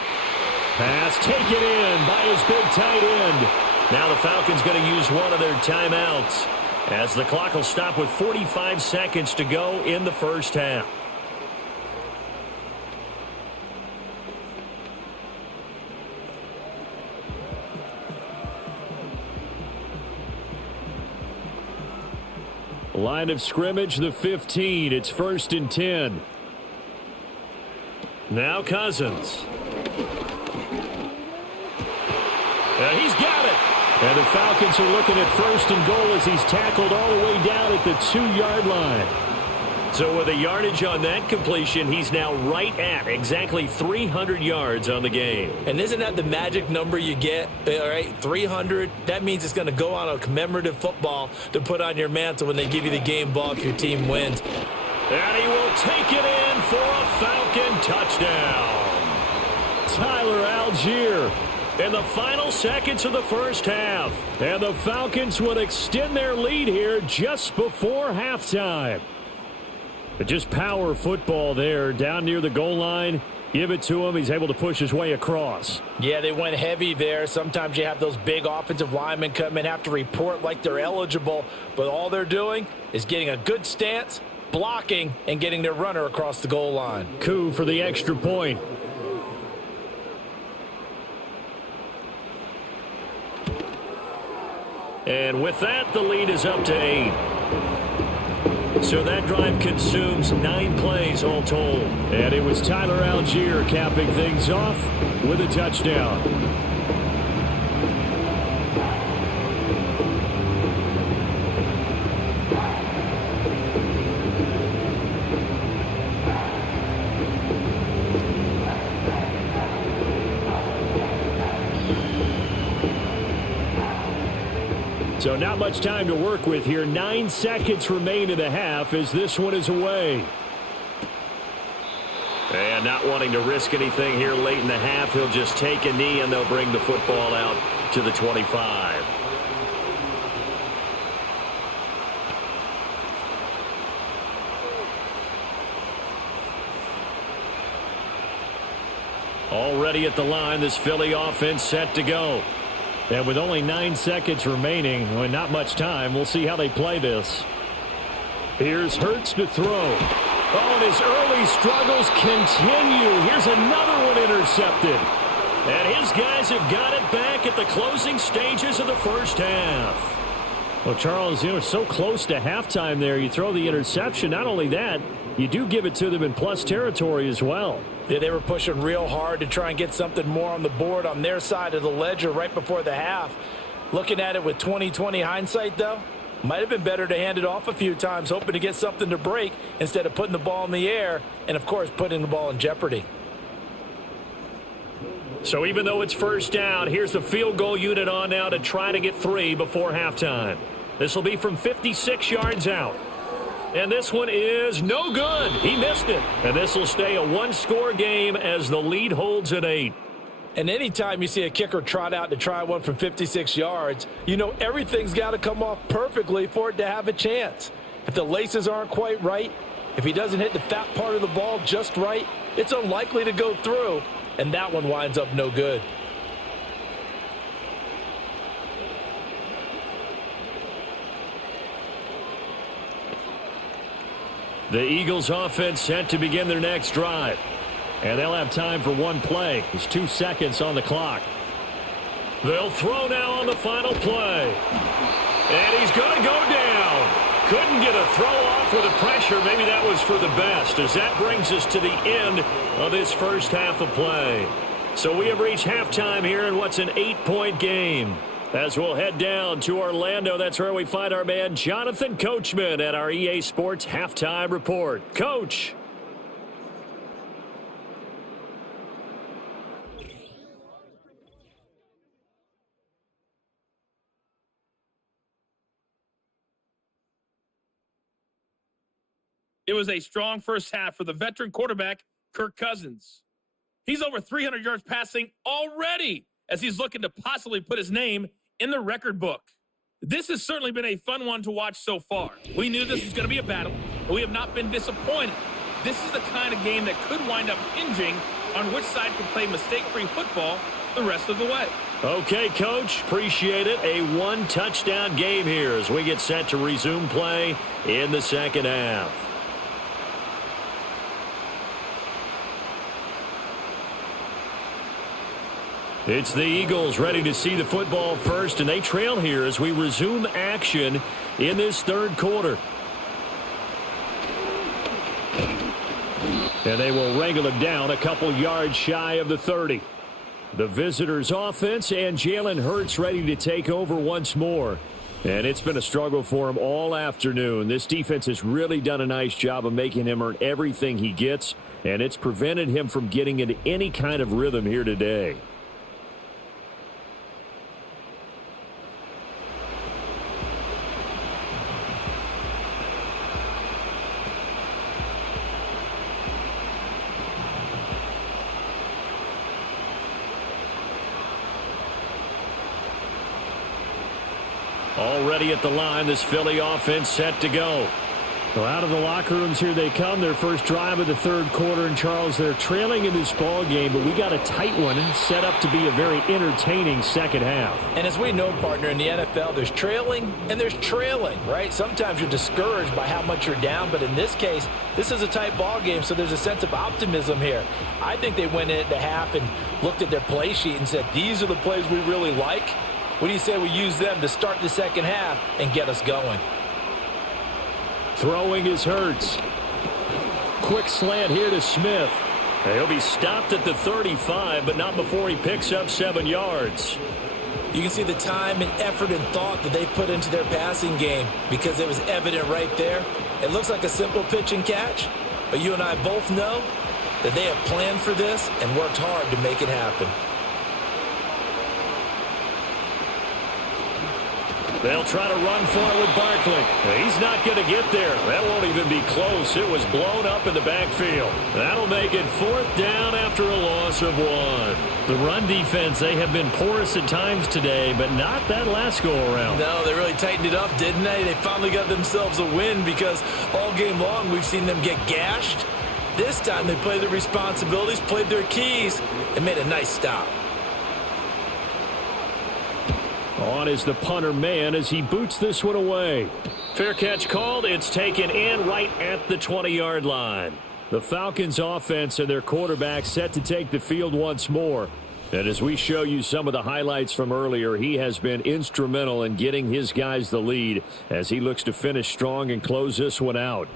Pass taken in by his big tight end. Now the Falcons going to use one of their timeouts as the clock will stop with 45 seconds to go in the first half. Line of scrimmage, the 15. It's 1st and 10. Now Cousins. He's got it. And the Falcons are looking at 1st and goal as he's tackled all the way down at the 2-yard line. So with a yardage on that completion, he's now right at exactly 300 yards on the game. And isn't that the magic number you get? All right, 300. That means it's going to go on a commemorative football to put on your mantle when they give you the game ball if your team wins. And he will take it in for a Falcon touchdown. Tyler Algier in the final seconds of the first half. And the Falcons would extend their lead here just before halftime. But just power football there down near the goal line. Give it to him. He's able to push his way across. Yeah, they went heavy there. Sometimes you have those big offensive linemen come in, have to report like they're eligible. But all they're doing is getting a good stance, blocking, and getting their runner across the goal line. Coup for the extra point. And with that, the lead is up to 8. So that drive consumes 9 plays all told. And it was Tyler Algier capping things off with a touchdown. So not much time to work with here. 9 seconds remain in the half as this one is away. And not wanting to risk anything here late in the half, he'll just take a knee and they'll bring the football out to the 25. Already at the line, this Philly offense set to go. And with only 9 seconds remaining, and not much time, we'll see how they play this. Here's Hurts to throw. Oh, and his early struggles continue. Here's another one intercepted. And his guys have got it back at the closing stages of the first half. Well, Charles, it's so close to halftime there. You throw the interception. Not only that, you do give it to them in plus territory as well. Yeah, they were pushing real hard to try and get something more on the board on their side of the ledger right before the half. Looking at it with 20/20 hindsight, though, might have been better to hand it off a few times, hoping to get something to break instead of putting the ball in the air and, of course, putting the ball in jeopardy. So even though it's first down, here's the field goal unit on now to try to get 3 before halftime. This will be from 56 yards out. And this one is no good. He missed it. And this will stay a 1-score game as the lead holds at 8. And anytime you see a kicker trot out to try one from 56 yards, you know everything's got to come off perfectly for it to have a chance. If the laces aren't quite right, if he doesn't hit the fat part of the ball just right, it's unlikely to go through, and that one winds up no good. The Eagles offense set to begin their next drive. And they'll have time for one play. There's 2 seconds on the clock. They'll throw now on the final play. And he's going to go down. Couldn't get a throw off with the pressure. Maybe that was for the best, as that brings us to the end of this first half of play. So we have reached halftime here in what's an 8-point game. As we'll head down to Orlando, that's where we find our man Jonathan Coachman at our EA Sports Halftime Report. Coach. It was a strong first half for the veteran quarterback, Kirk Cousins. He's over 300 yards passing already as he's looking to possibly put his name in the record book. This has certainly been a fun one to watch so far. We knew this was going to be a battle, but we have not been disappointed. This is the kind of game that could wind up hinging on which side can play mistake-free football the rest of the way. Okay, Coach. Appreciate it. A one-touchdown game here as we get set to resume play in the second half. It's the Eagles ready to see the football first, and they trail here as we resume action in this third quarter. And they will wrangle it down a couple yards shy of the 30. The visitors' offense and Jalen Hurts ready to take over once more. And it's been a struggle for him all afternoon. This defense has really done a nice job of making him earn everything he gets, and it's prevented him from getting into any kind of rhythm here today. Already at the line, this Philly offense set to go. Well, out of the locker rooms here they come. Their first drive of the third quarter. And, Charles, they're trailing in this ball game, but we got a tight one set up to be a very entertaining second half. And as we know, partner, in the NFL, there's trailing and there's trailing, right? Sometimes you're discouraged by how much you're down, but in this case, this is a tight ball game, so there's a sense of optimism here. I think they went into half and looked at their play sheet and said, these are the plays we really like. What do you say we use them to start the second half and get us going? Throwing is Hurts. Quick slant here to Smith. He'll be stopped at the 35, but not before he picks up 7 yards. You can see the time and effort and thought that they put into their passing game because it was evident right there. It looks like a simple pitch and catch, but you and I both know that they have planned for this and worked hard to make it happen. They'll try to run for it with Barkley. He's not going to get there. That won't even be close. It was blown up in the backfield. That'll make it 4th down after a loss of 1. The run defense, they have been porous at times today, but not that last go-around. No, they really tightened it up, didn't they? They finally got themselves a win because all game long we've seen them get gashed. This time they played their responsibilities, played their keys, and made a nice stop. On is the punter man as he boots this one away. Fair catch called. It's taken in right at the 20-yard line. The Falcons offense and their quarterback set to take the field once more. And as we show you some of the highlights from earlier, he has been instrumental in getting his guys the lead as he looks to finish strong and close this one out.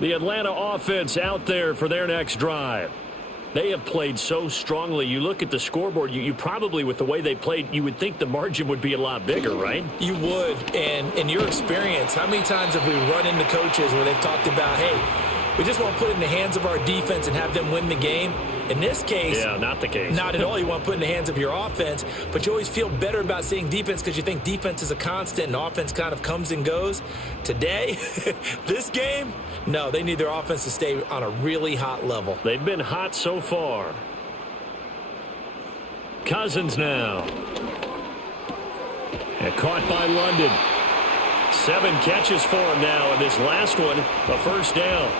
The Atlanta offense out there for their next drive. They have played so strongly. You look at the scoreboard, you probably, with the way they played, you would think the margin would be a lot bigger, right? You would. And in your experience, how many times have we run into coaches where they've talked about, hey, we just want to put it in the hands of our defense and have them win the game? In this case, yeah, not the case. Not at all. You want to put it in the hands of your offense, but you always feel better about seeing defense because you think defense is a constant and offense kind of comes and goes. Today, this game, no, they need their offense to stay on a really hot level. They've been hot so far. Cousins now. And caught by London. 7 catches for him now, and this last one, a first down.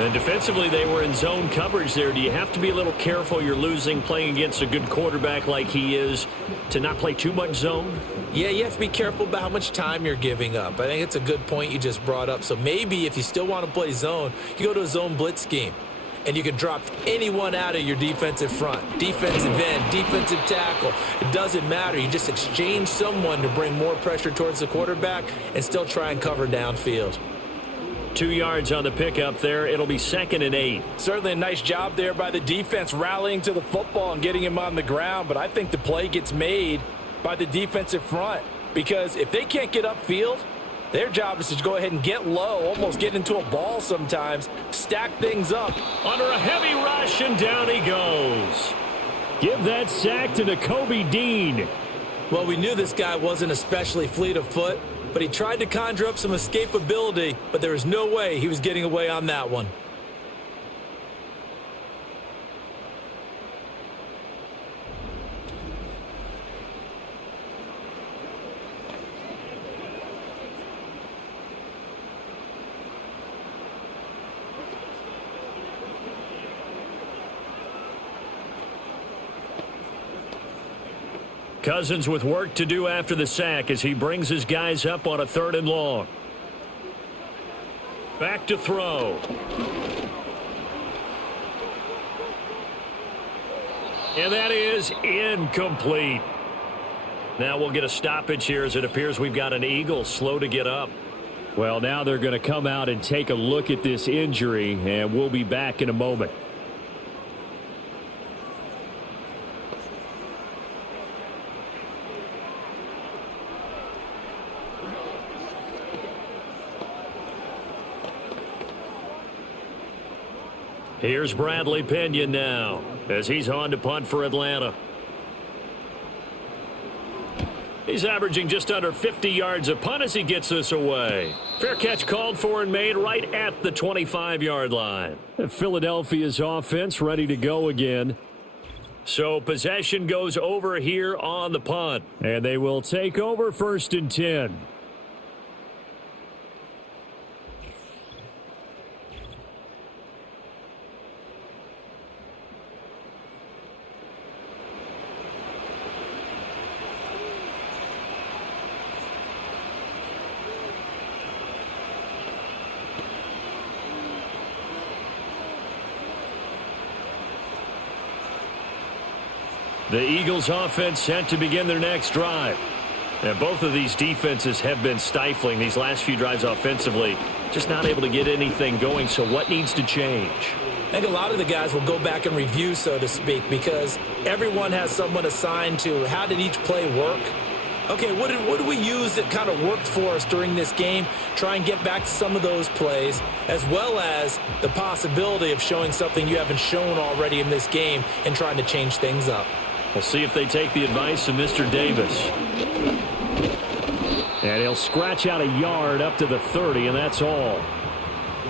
And defensively, they were in zone coverage there. Do you have to be a little careful? You're losing, playing against a good quarterback like he is, to not play too much zone? Yeah, you have to be careful about how much time you're giving up. I think it's a good point you just brought up. So maybe if you still want to play zone, you go to a zone blitz scheme. And you can drop anyone out of your defensive front. Defensive end, defensive tackle. It doesn't matter. You just exchange someone to bring more pressure towards the quarterback and still try and cover downfield. 2 yards on the pickup there. It'll be 2nd and 8. Certainly a nice job there by the defense rallying to the football and getting him on the ground. But I think the play gets made by the defensive front. Because if they can't get upfield, their job is to go ahead and get low, almost get into a ball sometimes, stack things up. Under a heavy rush, and down he goes. Give that sack to Nakobe Dean. Well, we knew this guy wasn't especially fleet of foot, but he tried to conjure up some escapability, but there was no way he was getting away on that one. Cousins with work to do after the sack as he brings his guys up on a 3rd and long. Back to throw. And that is incomplete. Now we'll get a stoppage here as it appears we've got an Eagle slow to get up. Well, now they're going to come out and take a look at this injury, and we'll be back in a moment. Here's Bradley Pinion now as he's on to punt for Atlanta. He's averaging just under 50 yards a punt as he gets this away. Fair catch called for and made right at the 25-yard line. Philadelphia's offense ready to go again. So possession goes over here on the punt. And they will take over 1st and 10. The Eagles offense set to begin their next drive. And both of these defenses have been stifling these last few drives offensively. Just not able to get anything going. So what needs to change? I think a lot of the guys will go back and review, so to speak, because everyone has someone assigned to how did each play work. Okay, what did we use that kind of worked for us during this game? Try and get back to some of those plays, as well as the possibility of showing something you haven't shown already in this game and trying to change things up. We'll see if they take the advice of Mr. Davis. And he'll scratch out a yard up to the 30, and that's all.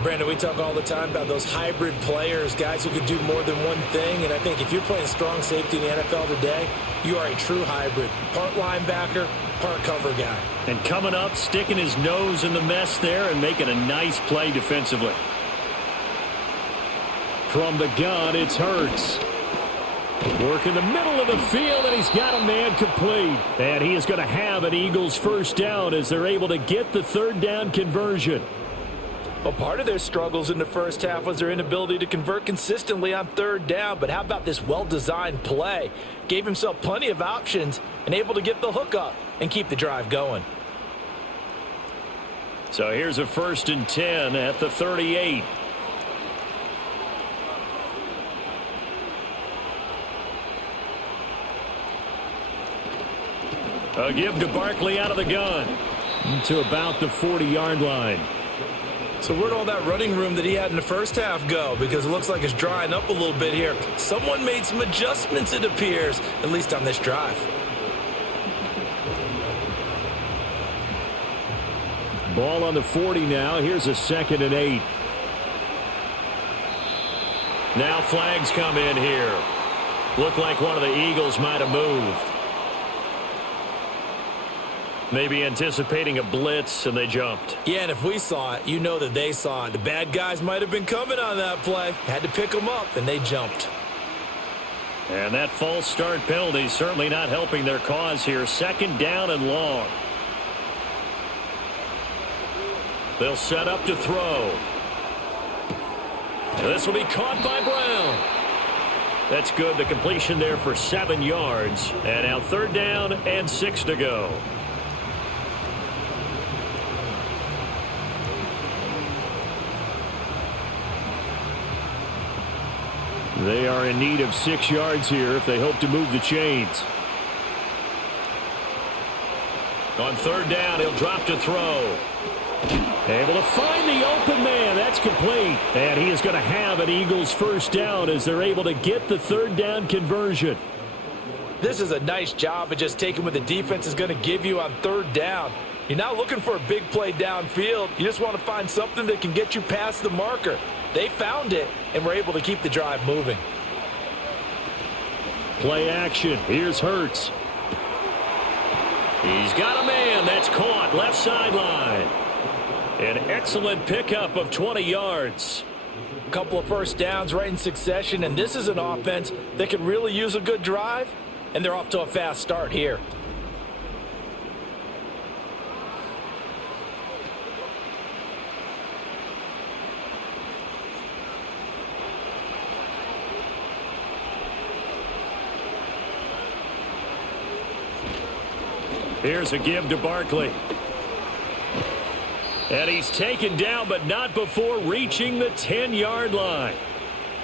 Brandon, we talk all the time about those hybrid players, guys who could do more than one thing. And I think if you're playing strong safety in the NFL today, you are a true hybrid. Part linebacker, part cover guy. And coming up, sticking his nose in the mess there and making a nice play defensively. From the gun, it's Hurts. Work in the middle of the field, and he's got a man complete. And he is going to have an Eagles first down as they're able to get the 3rd down conversion. Well, part of their struggles in the first half was their inability to convert consistently on 3rd down. But how about this well-designed play? Gave himself plenty of options and able to get the hook up and keep the drive going. So here's a 1st and 10 at the 38. A give to Barkley out of the gun. To about the 40-yard line. So where'd all that running room that he had in the first half go? Because it looks like it's drying up a little bit here. Someone made some adjustments, it appears, at least on this drive. Ball on the 40 now. Here's a 2nd and 8. Now flags come in here. Looked like one of the Eagles might have moved. Maybe anticipating a blitz, and they jumped. Yeah, and if we saw it, you know that they saw it. The bad guys might have been coming on that play. Had to pick them up, and they jumped. And that false start penalty certainly not helping their cause here. 2nd down and long. They'll set up to throw. This will be caught by Brown. That's good. The completion there for 7 yards. And now 3rd down and 6 to go. They are in need of 6 yards here if they hope to move the chains. On 3rd down, he'll drop to throw. Able to find the open man. That's complete. And he is going to have an Eagles 1st down as they're able to get the 3rd down conversion. This is a nice job of just taking what the defense is going to give you on 3rd down. You're not looking for a big play downfield. You just want to find something that can get you past the marker. They found it and were able to keep the drive moving. Play action. Here's Hurts. He's got a man. That's caught. Left sideline. An excellent pickup of 20 yards. A couple of 1st downs right in succession, and this is an offense that could really use a good drive, and they're off to a fast start here. Here's a give to Barkley. And he's taken down, but not before reaching the 10-yard line.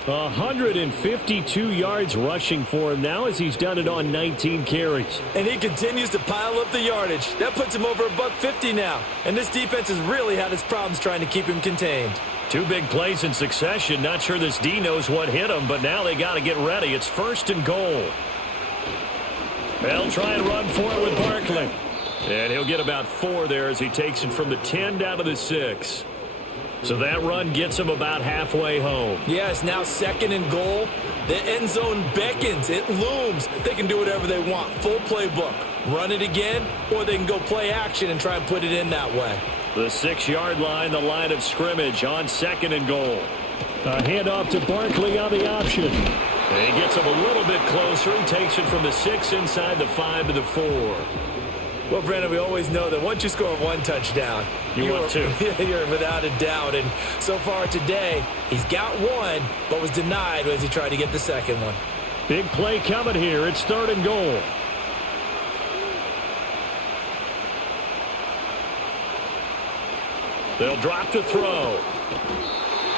152 yards rushing for him now as he's done it on 19 carries. And he continues to pile up the yardage. That puts him over $150 now. And this defense has really had its problems trying to keep him contained. 2 big plays in succession. Not sure this D knows what hit him, but now they got to get ready. It's 1st and goal. They'll try and run for it with Barkley. And he'll get about 4 there as he takes it from the 10 down to the 6. So that run gets him about halfway home. Yeah, it's now 2nd and goal. The end zone beckons. It looms. They can do whatever they want. Full playbook. Run it again, or they can go play action and try and put it in that way. The 6-yard line, the line of scrimmage on 2nd and goal. A handoff to Barkley on the option. And he gets him a little bit closer. He takes it from the 6 inside the 5 to the 4. Well, Brandon, we always know that once you score 1 touchdown, want 2. You're without a doubt. And so far today, he's got 1, but was denied as he tried to get the 2nd one. Big play coming here. It's 3rd and goal. They'll drop to throw.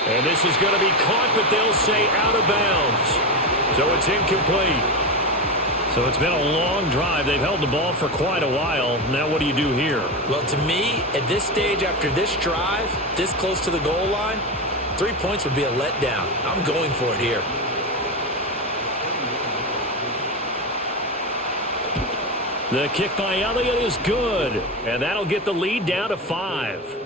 And this is going to be caught, but they'll say out of bounds. So it's incomplete. So it's been a long drive. They've held the ball for quite a while. Now what do you do here? Well, to me, at this stage, after this drive, this close to the goal line, 3 points would be a letdown. I'm going for it here. The kick by Elliott is good. And that'll get the lead down to 5.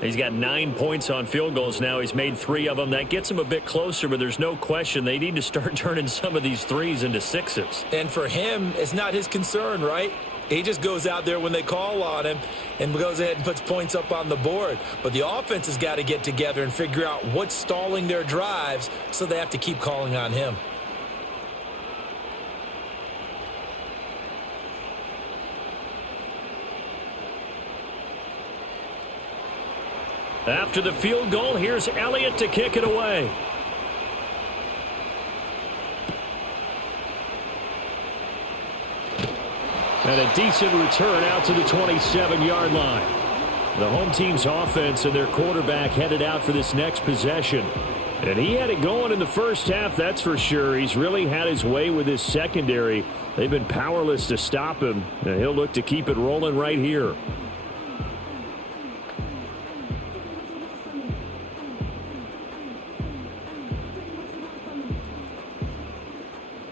He's got 9 points on field goals now. He's made 3 of them. That gets him a bit closer, but there's no question they need to start turning some of these 3s into 6s. And for him, it's not his concern, right? He just goes out there when they call on him and goes ahead and puts points up on the board. But the offense has got to get together and figure out what's stalling their drives, so they have to keep calling on him. After the field goal, here's Elliott to kick it away. And a decent return out to the 27-yard line. The home team's offense and their quarterback headed out for this next possession. And he had it going in the first half, that's for sure. He's really had his way with his secondary. They've been powerless to stop him. And he'll look to keep it rolling right here.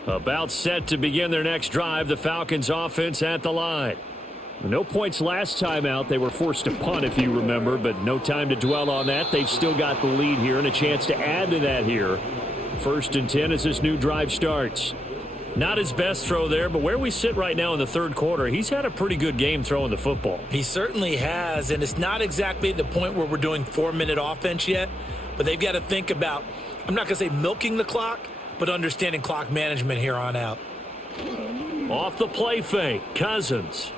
About set to begin their next drive, the Falcons offense at the line. No points last time out. They were forced to punt, if you remember, but no time to dwell on that. They've still got the lead here and a chance to add to that here. 1st and 10 as this new drive starts. Not his best throw there, but where we sit right now in the third quarter, he's had a pretty good game throwing the football. He certainly has, and it's not exactly the point where we're doing 4-minute offense yet, but they've got to think about, I'm not going to say milking the clock, but understanding clock management here on out. Off the play fake, Cousins.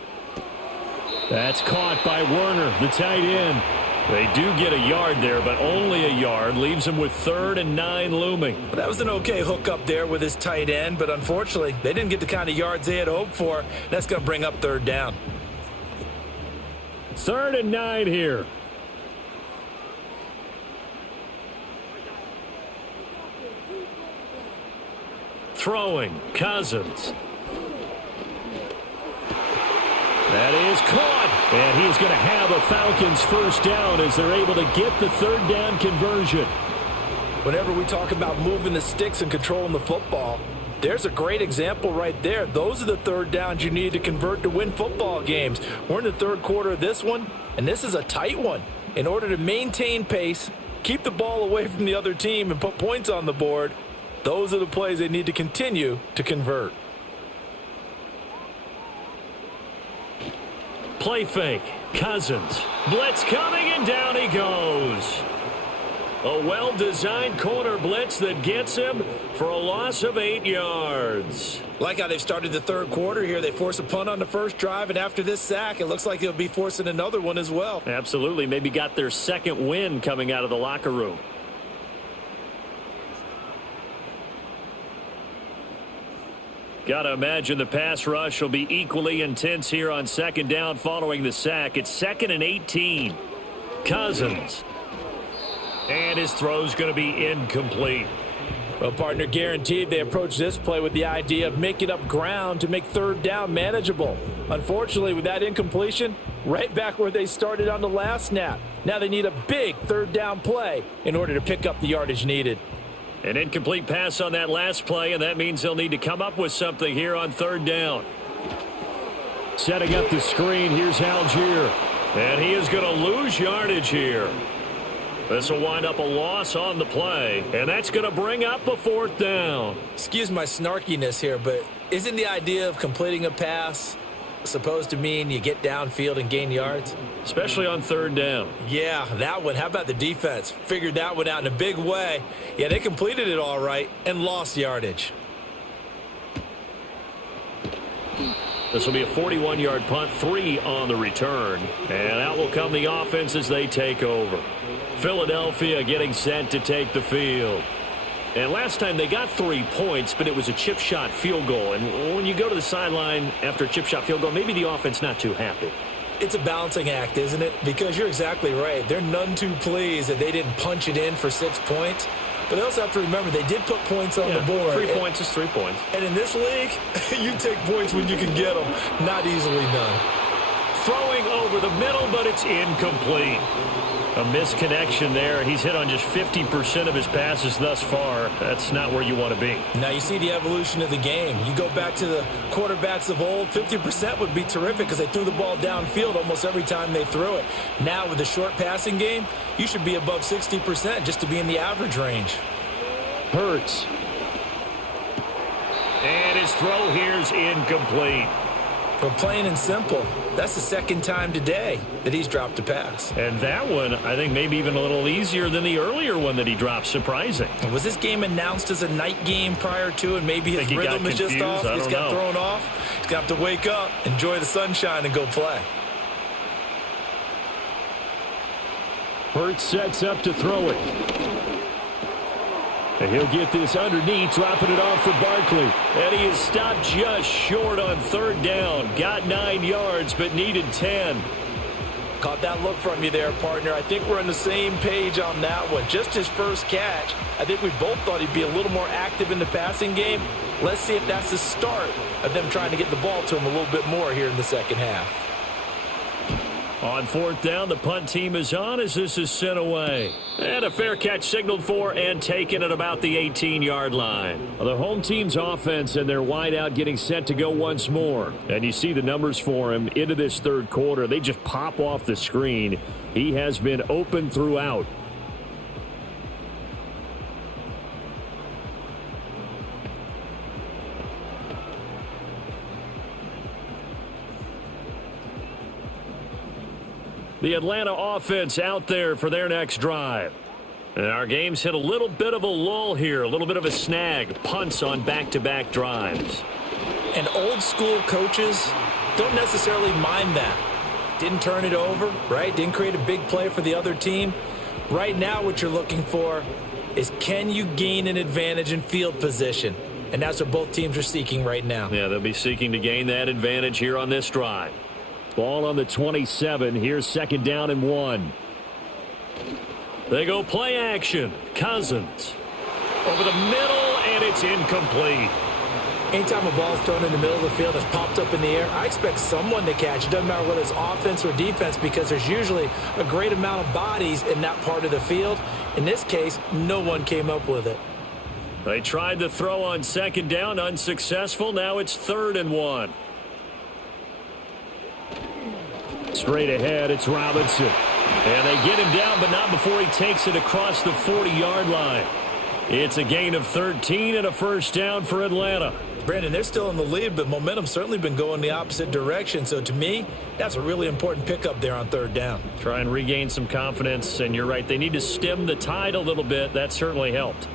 That's caught by Werner, the tight end. They do get a yard there, but only a yard. Leaves him with 3rd and 9 looming. Well, that was an okay hook up there with his tight end, but unfortunately, they didn't get the kind of yards they had hoped for. That's going to bring up 3rd down. 3rd and 9 here. Throwing, Cousins. That is caught, and he's going to have a Falcons first down as they're able to get the 3rd down conversion. Whenever we talk about moving the sticks and controlling the football, there's a great example right there. Those are the 3rd downs you need to convert to win football games. We're in the 3rd quarter of this one, and this is a tight one. In order to maintain pace, keep the ball away from the other team, and put points on the board, those are the plays they need to continue to convert. Play fake, Cousins. Blitz coming, and down he goes. A well-designed corner blitz that gets him for a loss of 8 yards. Like how they've started the 3rd quarter here. They force a punt on the first drive, and after this sack, it looks like they'll be forcing another one as well. Absolutely. Maybe got their 2nd win coming out of the locker room. Got to imagine the pass rush will be equally intense here on 2nd down following the sack. It's 2nd and 18. Cousins. And his throw's going to be incomplete. Well, partner, guaranteed they approach this play with the idea of making up ground to make 3rd down manageable. Unfortunately, with that incompletion, right back where they started on the last snap. Now they need a big 3rd down play in order to pick up the yardage needed. An incomplete pass on that last play, and that means they'll need to come up with something here on 3rd down. Setting up the screen, here's Algier. And he is going to lose yardage here. This will wind up a loss on the play, and that's going to bring up a 4th down. Excuse my snarkiness here, but isn't the idea of completing a pass supposed to mean you get downfield and gain yards? Especially on 3rd down. Yeah, that one. How about the defense? Figured that one out in a big way. Yeah, they completed it all right and lost yardage. This will be a 41-yard punt, 3 on the return. And out will come the offense as they take over. Philadelphia getting set to take the field. And last time they got 3 points, but it was a chip shot field goal. And when you go to the sideline after a chip shot field goal, maybe the offense not too happy. It's a balancing act, isn't it? Because you're exactly right. They're none too pleased that they didn't punch it in for 6 points. But they also have to remember they did put points on the board. 3 points is 3 points. And in this league, you take points when you can get them. Not easily done. Throwing over the middle, but it's incomplete. A misconnection there. He's hit on just 50% of his passes thus far. That's not where you want to be. Now you see the evolution of the game. You go back to the quarterbacks of old, 50% would be terrific because they threw the ball downfield almost every time they threw it. Now with the short passing game, you should be above 60% just to be in the average range. Hurts. And his throw here's incomplete. But plain and simple, that's the 2nd time today that he's dropped a pass. And that one, I think, maybe even a little easier than the earlier one that he dropped. Surprising. Was this game announced as a night game prior to, and maybe his rhythm is just off? He's got thrown off. He's got to wake up, enjoy the sunshine, and go play. Hurts sets up to throw it. And he'll get this underneath, dropping it off for Barkley. And he is stopped just short on 3rd down. Got 9 yards, but needed 10. Caught that look from you there, partner. I think we're on the same page on that one. Just his first catch. I think we both thought he'd be a little more active in the passing game. Let's see if that's the start of them trying to get the ball to him a little bit more here in the 2nd half. On 4th down, the punt team is on as this is sent away. And a fair catch signaled for and taken at about the 18-yard line. Well, the home team's offense and their wideout getting set to go once more. And you see the numbers for him into this 3rd quarter. They just pop off the screen. He has been open throughout. The Atlanta offense out there for their next drive. And our game's hit a little bit of a lull here, a little bit of a snag, punts on back-to-back drives. And old school coaches don't necessarily mind that. Didn't turn it over, right? Didn't create a big play for the other team. Right now what you're looking for is, can you gain an advantage in field position? And that's what both teams are seeking right now. Yeah, they'll be seeking to gain that advantage here on this drive. Ball on the 27. Here's 2nd down and 1. They go play action. Cousins over the middle, and it's incomplete. Anytime a ball's thrown in the middle of the field, it's popped up in the air, I expect someone to catch. It doesn't matter whether it's offense or defense, because there's usually a great amount of bodies in that part of the field. In this case, no one came up with it. They tried to throw on 2nd down, unsuccessful. Now it's 3rd and 1. Straight ahead, it's Robinson. And they get him down, but not before he takes it across the 40-yard line. It's a gain of 13 and a 1st down for Atlanta. Brandon, they're still in the lead, but momentum's certainly been going the opposite direction. So to me, that's a really important pickup there on 3rd down. Try and regain some confidence, and you're right. They need to stem the tide a little bit. That certainly helped.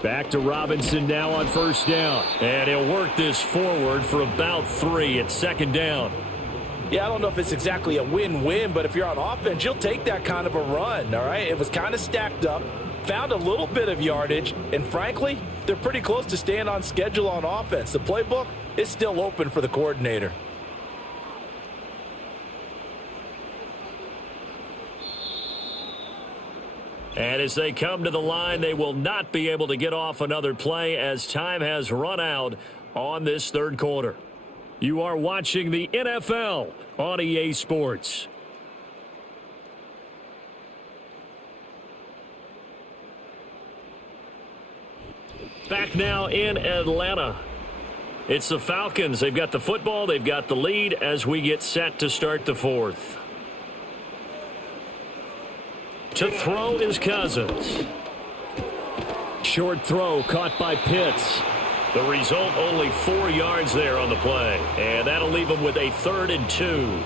Back to Robinson now on 1st down. And he'll work this forward for about 3 at 2nd down. Yeah, I don't know if it's exactly a win-win, but if you're on offense, you'll take that kind of a run, all right? It was kind of stacked up, found a little bit of yardage, and frankly, they're pretty close to staying on schedule on offense. The playbook is still open for the coordinator. And as they come to the line, they will not be able to get off another play as time has run out on this 3rd quarter. You are watching the NFL on EA Sports. Back now in Atlanta. It's the Falcons. They've got the football. They've got the lead as we get set to start the 4th. To throw is Cousins. Short throw caught by Pitts. The result, only 4 yards there on the play. And that'll leave them with a 3rd and 2.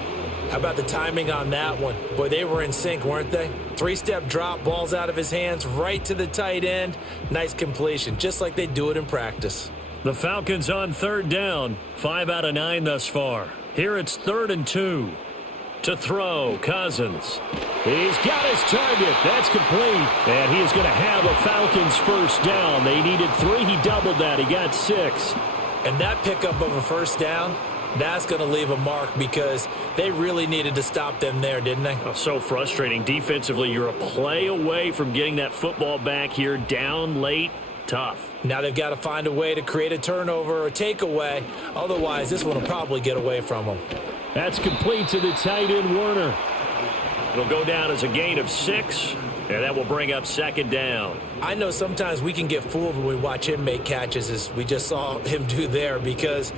How about the timing on that one? Boy, they were in sync, weren't they? 3-step drop, ball's out of his hands, right to the tight end. Nice completion, just like they do it in practice. The Falcons on 3rd down, 5 out of 9 thus far. Here it's 3rd and 2. To throw, Cousins. He's got his target. That's complete. And he is going to have a Falcons 1st down. They needed 3. He doubled that. He got 6. And that pickup of a 1st down, that's going to leave a mark because they really needed to stop them there, didn't they? Oh, so frustrating. Defensively, you're a play away from getting that football back here, down late. Tough. Now they've got to find a way to create a turnover or takeaway. Otherwise, this one will probably get away from them. That's complete to the tight end, Werner. It'll go down as a gain of 6, and that will bring up 2nd down. I know sometimes we can get fooled when we watch him make catches, as we just saw him do there, because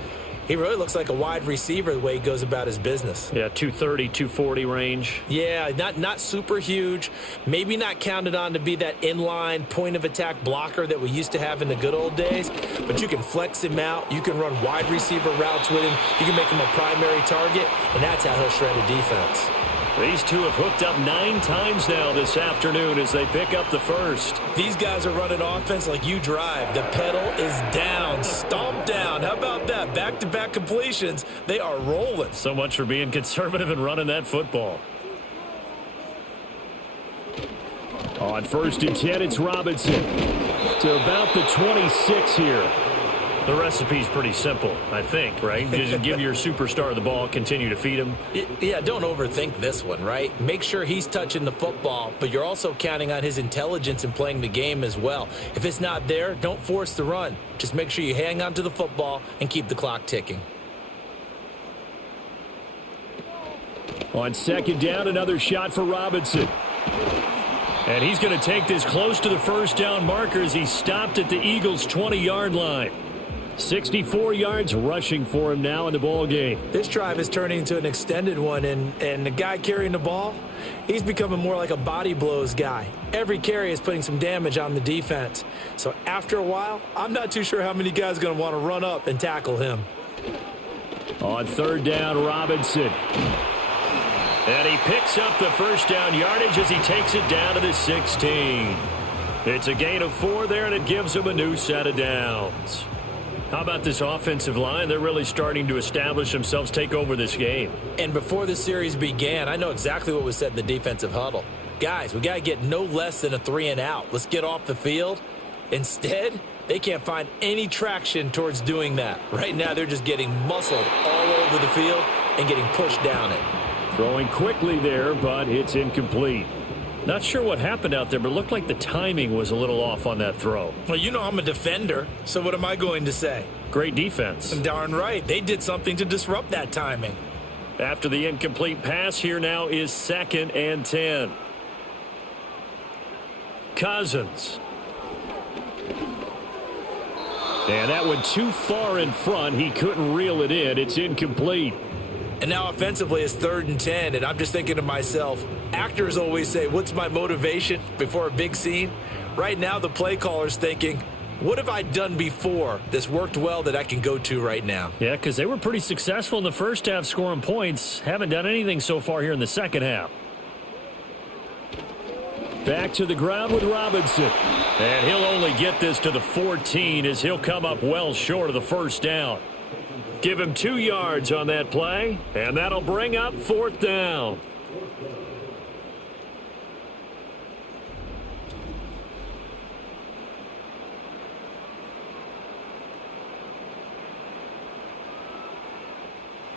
he really looks like a wide receiver the way he goes about his business. Yeah, 230, 240 range. Yeah, not super huge. Maybe not counted on to be that inline point-of-attack blocker that we used to have in the good old days. But you can flex him out. You can run wide receiver routes with him. You can make him a primary target, and that's how he'll shred a defense. These two have hooked up 9 times now this afternoon as they pick up the 1st. These guys are running offense like you drive. The pedal is down, stomped down. How about that? Back-to-back completions. They are rolling. So much for being conservative and running that football. On 1st and 10, it's Robinson. To about the 26 here. The recipe's pretty simple, I think, right? Just give your superstar the ball, continue to feed him. Yeah, don't overthink this one, right? Make sure he's touching the football, but you're also counting on his intelligence in playing the game as well. If it's not there, don't force the run. Just make sure you hang on to the football and keep the clock ticking. On 2nd down, another shot for Robinson. And he's going to take this close to the 1st down marker as he stopped at the Eagles' 20-yard line. 64 yards rushing for him now in the ball game. This drive is turning into an extended one, and the guy carrying the ball, He's becoming more like a body blows guy. Every carry is putting some damage on the defense. So after a while, I'm not too sure how many guys are going to want to run up and tackle him. On third down, Robinson. And he picks up the first down yardage as he takes it down to the 16. It's a gain of 4 there, and it gives him a new set of downs. How about this offensive line? They're really starting to establish themselves, take over this game. And before the series began, I know exactly what was said in the defensive huddle. Guys, we got to get no less than a 3-and-out. Let's get off the field. Instead, they can't find any traction towards doing that. Right now, they're just getting muscled all over the field and getting pushed down it. Throwing quickly there, but it's incomplete. Not sure what happened out there, but it looked like the timing was a little off on that throw. Well, you know I'm a defender, so what am I going to say? Great defense. Darn right. They did something to disrupt that timing. After the incomplete pass, here now is 2nd and 10. Cousins. And that went too far in front. He couldn't reel it in. It's incomplete. And now offensively it's 3rd and 10, and I'm just thinking to myself, actors always say, what's my motivation before a big scene? Right now the play caller's thinking, what have I done before that's worked well that I can go to right now? Yeah, because they were pretty successful in the first half scoring points. Haven't done anything so far here in the second half. Back to the ground with Robinson. And he'll only get this to the 14 as he'll come up well short of the first down. Give him 2 yards on that play, and that'll bring up 4th down.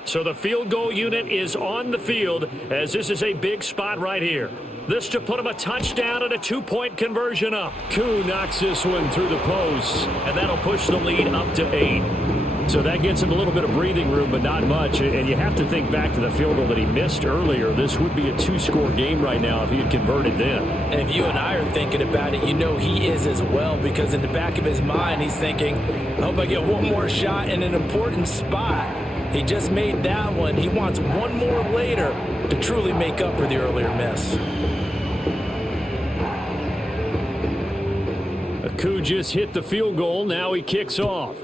So the field goal unit is on the field as this is a big spot right here. This to put him a touchdown and a 2-point conversion up. Koo knocks this one through the post, and that'll push the lead up to 8. So that gets him a little bit of breathing room, but not much. And you have to think back to the field goal that he missed earlier. This would be a 2-score game right now if he had converted then. And if you and I are thinking about it, you know he is as well, because in the back of his mind, he's thinking, I hope I get one more shot in an important spot. He just made that one. He wants one more later to truly make up for the earlier miss. Koo just hit the field goal. Now he kicks off.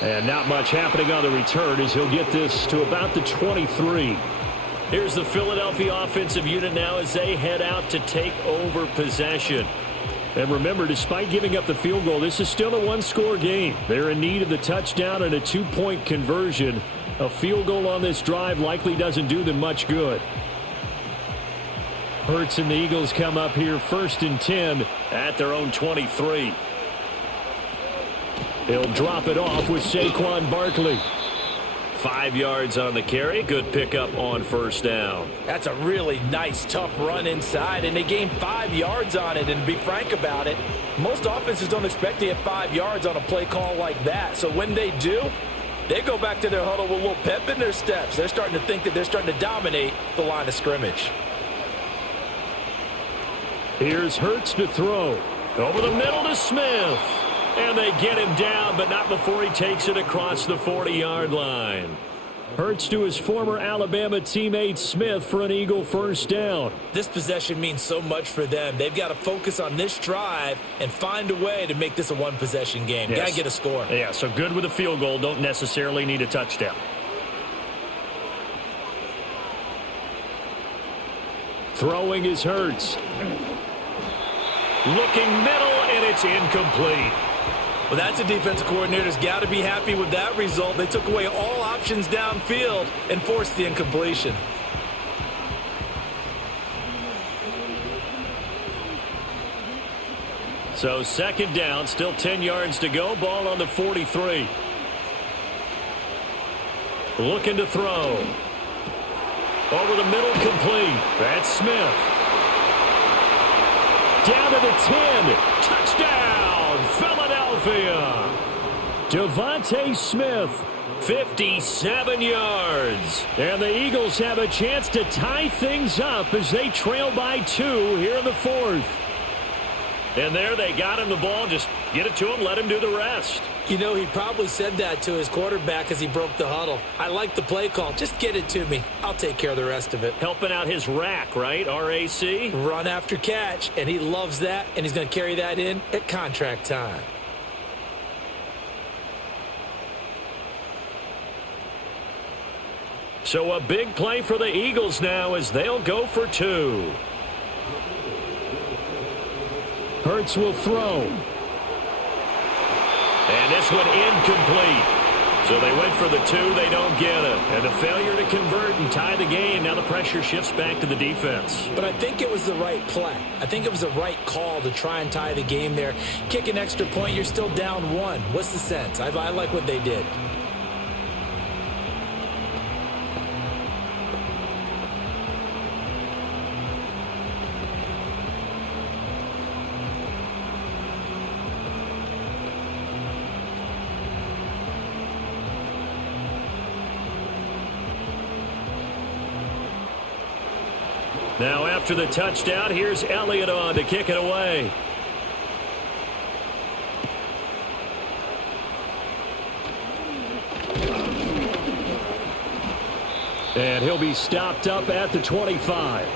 And not much happening on the return as he'll get this to about the 23. Here's the Philadelphia offensive unit now as they head out to take over possession. And remember, despite giving up the field goal, this is still a 1-score game. They're in need of the touchdown and a 2-point conversion. A field goal on this drive likely doesn't do them much good. Hurts and the Eagles come up here 1st and 10 at their own 23. He'll drop it off with Saquon Barkley. 5 yards on the carry. Good pickup on 1st down. That's a really nice, tough run inside, and they gained 5 yards on it. And to be frank about it, most offenses don't expect to get 5 yards on a play call like that. So when they do, they go back to their huddle with a little pep in their steps. They're starting to think that they're starting to dominate the line of scrimmage. Here's Hurts to throw. Over the middle to Smith. And they get him down, but not before he takes it across the 40-yard line. Hurts to his former Alabama teammate Smith for an Eagle 1st down. This possession means so much for them. They've got to focus on this drive and find a way to make this a 1-possession game. Yes. Got to get a score. Yeah, so good with a field goal. Don't necessarily need a touchdown. Throwing is Hurts. Looking middle, and it's incomplete. Well, that's a defensive coordinator's got to be happy with that result. They took away all options downfield and forced the incompletion. So 2nd down, still 10 yards to go. Ball on the 43. Looking to throw. Over the middle, complete. That's Smith. Down to the 10. Touchdown, Philadelphia. Devontae Smith, 57 yards. And the Eagles have a chance to tie things up as they trail by 2 here in the 4th. And there they got him the ball. Just get it to him, let him do the rest. You know, he probably said that to his quarterback as he broke the huddle. I like the play call. Just get it to me. I'll take care of the rest of it. Helping out his rack, right? R-A-C? Run after catch, and he loves that, and he's going to carry that in at contract time. So a big play for the Eagles now as they'll go for 2. Hurts will throw. And this one incomplete. So they went for the 2. They don't get it. And the failure to convert and tie the game. Now the pressure shifts back to the defense. But I think it was the right play. I think it was the right call to try and tie the game there. Kick an extra point. You're still down 1. What's the sense? I like what they did. Now after the touchdown, here's Elliott on to kick it away. And he'll be stopped up at the 25.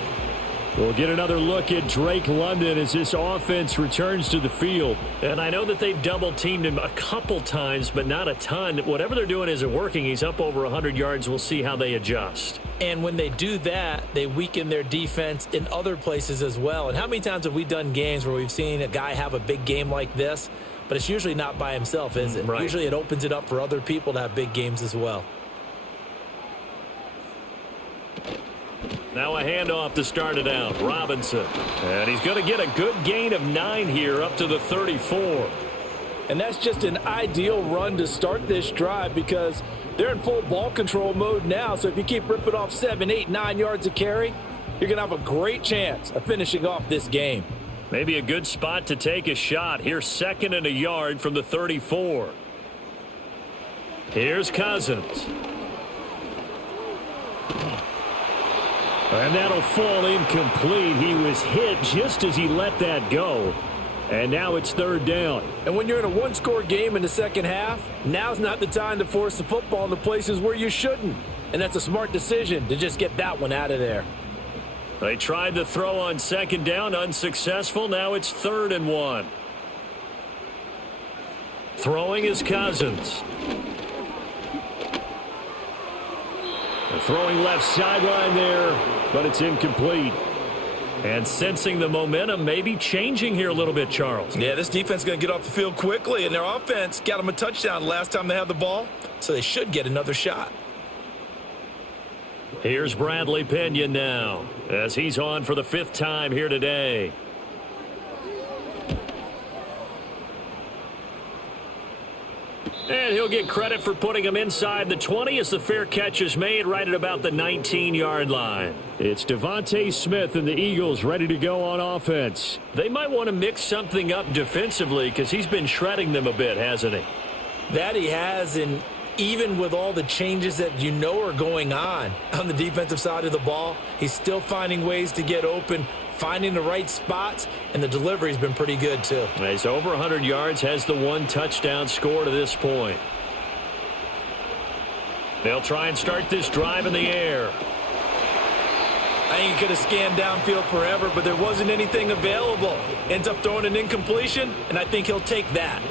We'll get another look at Drake London as this offense returns to the field. And I know that they've double-teamed him a couple times, but not a ton. Whatever they're doing isn't working. He's up over 100 yards. We'll see how they adjust. And when they do that, they weaken their defense in other places as well. And how many times have we done games where we've seen a guy have a big game like this, but it's usually not by himself, is it? Right. Usually it opens it up for other people to have big games as well. Now a handoff to start it out. Robinson. And he's going to get a good gain of 9 here up to the 34. And that's just an ideal run to start this drive because they're in full ball control mode now. So if you keep ripping off 7, 8, 9 yards of carry, you're going to have a great chance of finishing off this game. Maybe a good spot to take a shot. Here's 2nd and a yard from the 34. Here's Cousins. And that'll fall incomplete. He was hit just as he let that go. And now it's 3rd down. And when you're in a one-score game in the second half, now's not the time to force the football in the places where you shouldn't. And that's a smart decision to just get that one out of there. They tried to throw on 2nd down, unsuccessful. Now it's 3rd and 1. Throwing is Cousins. Throwing left sideline there, but it's incomplete. And sensing the momentum, maybe changing here a little bit, Charles. Yeah, this defense is going to get off the field quickly, and their offense got them a touchdown last time they had the ball, so they should get another shot. Here's Bradley Pinion now, as he's on for the 5th time here today. And he'll get credit for putting him inside the 20 as the fair catch is made right at about the 19-yard line. It's Devontae Smith and the Eagles ready to go on offense. They might want to mix something up defensively because he's been shredding them a bit, hasn't he? That he has, and even with all the changes that you know are going on the defensive side of the ball, he's still finding ways to get open, finding the right spots, and the delivery's been pretty good too. He's over 100 yards, has the 1 touchdown score to this point. They'll try and start this drive in the air. I think he could have scanned downfield forever, but there wasn't anything available. Ends up throwing an incompletion, and I think he'll take that.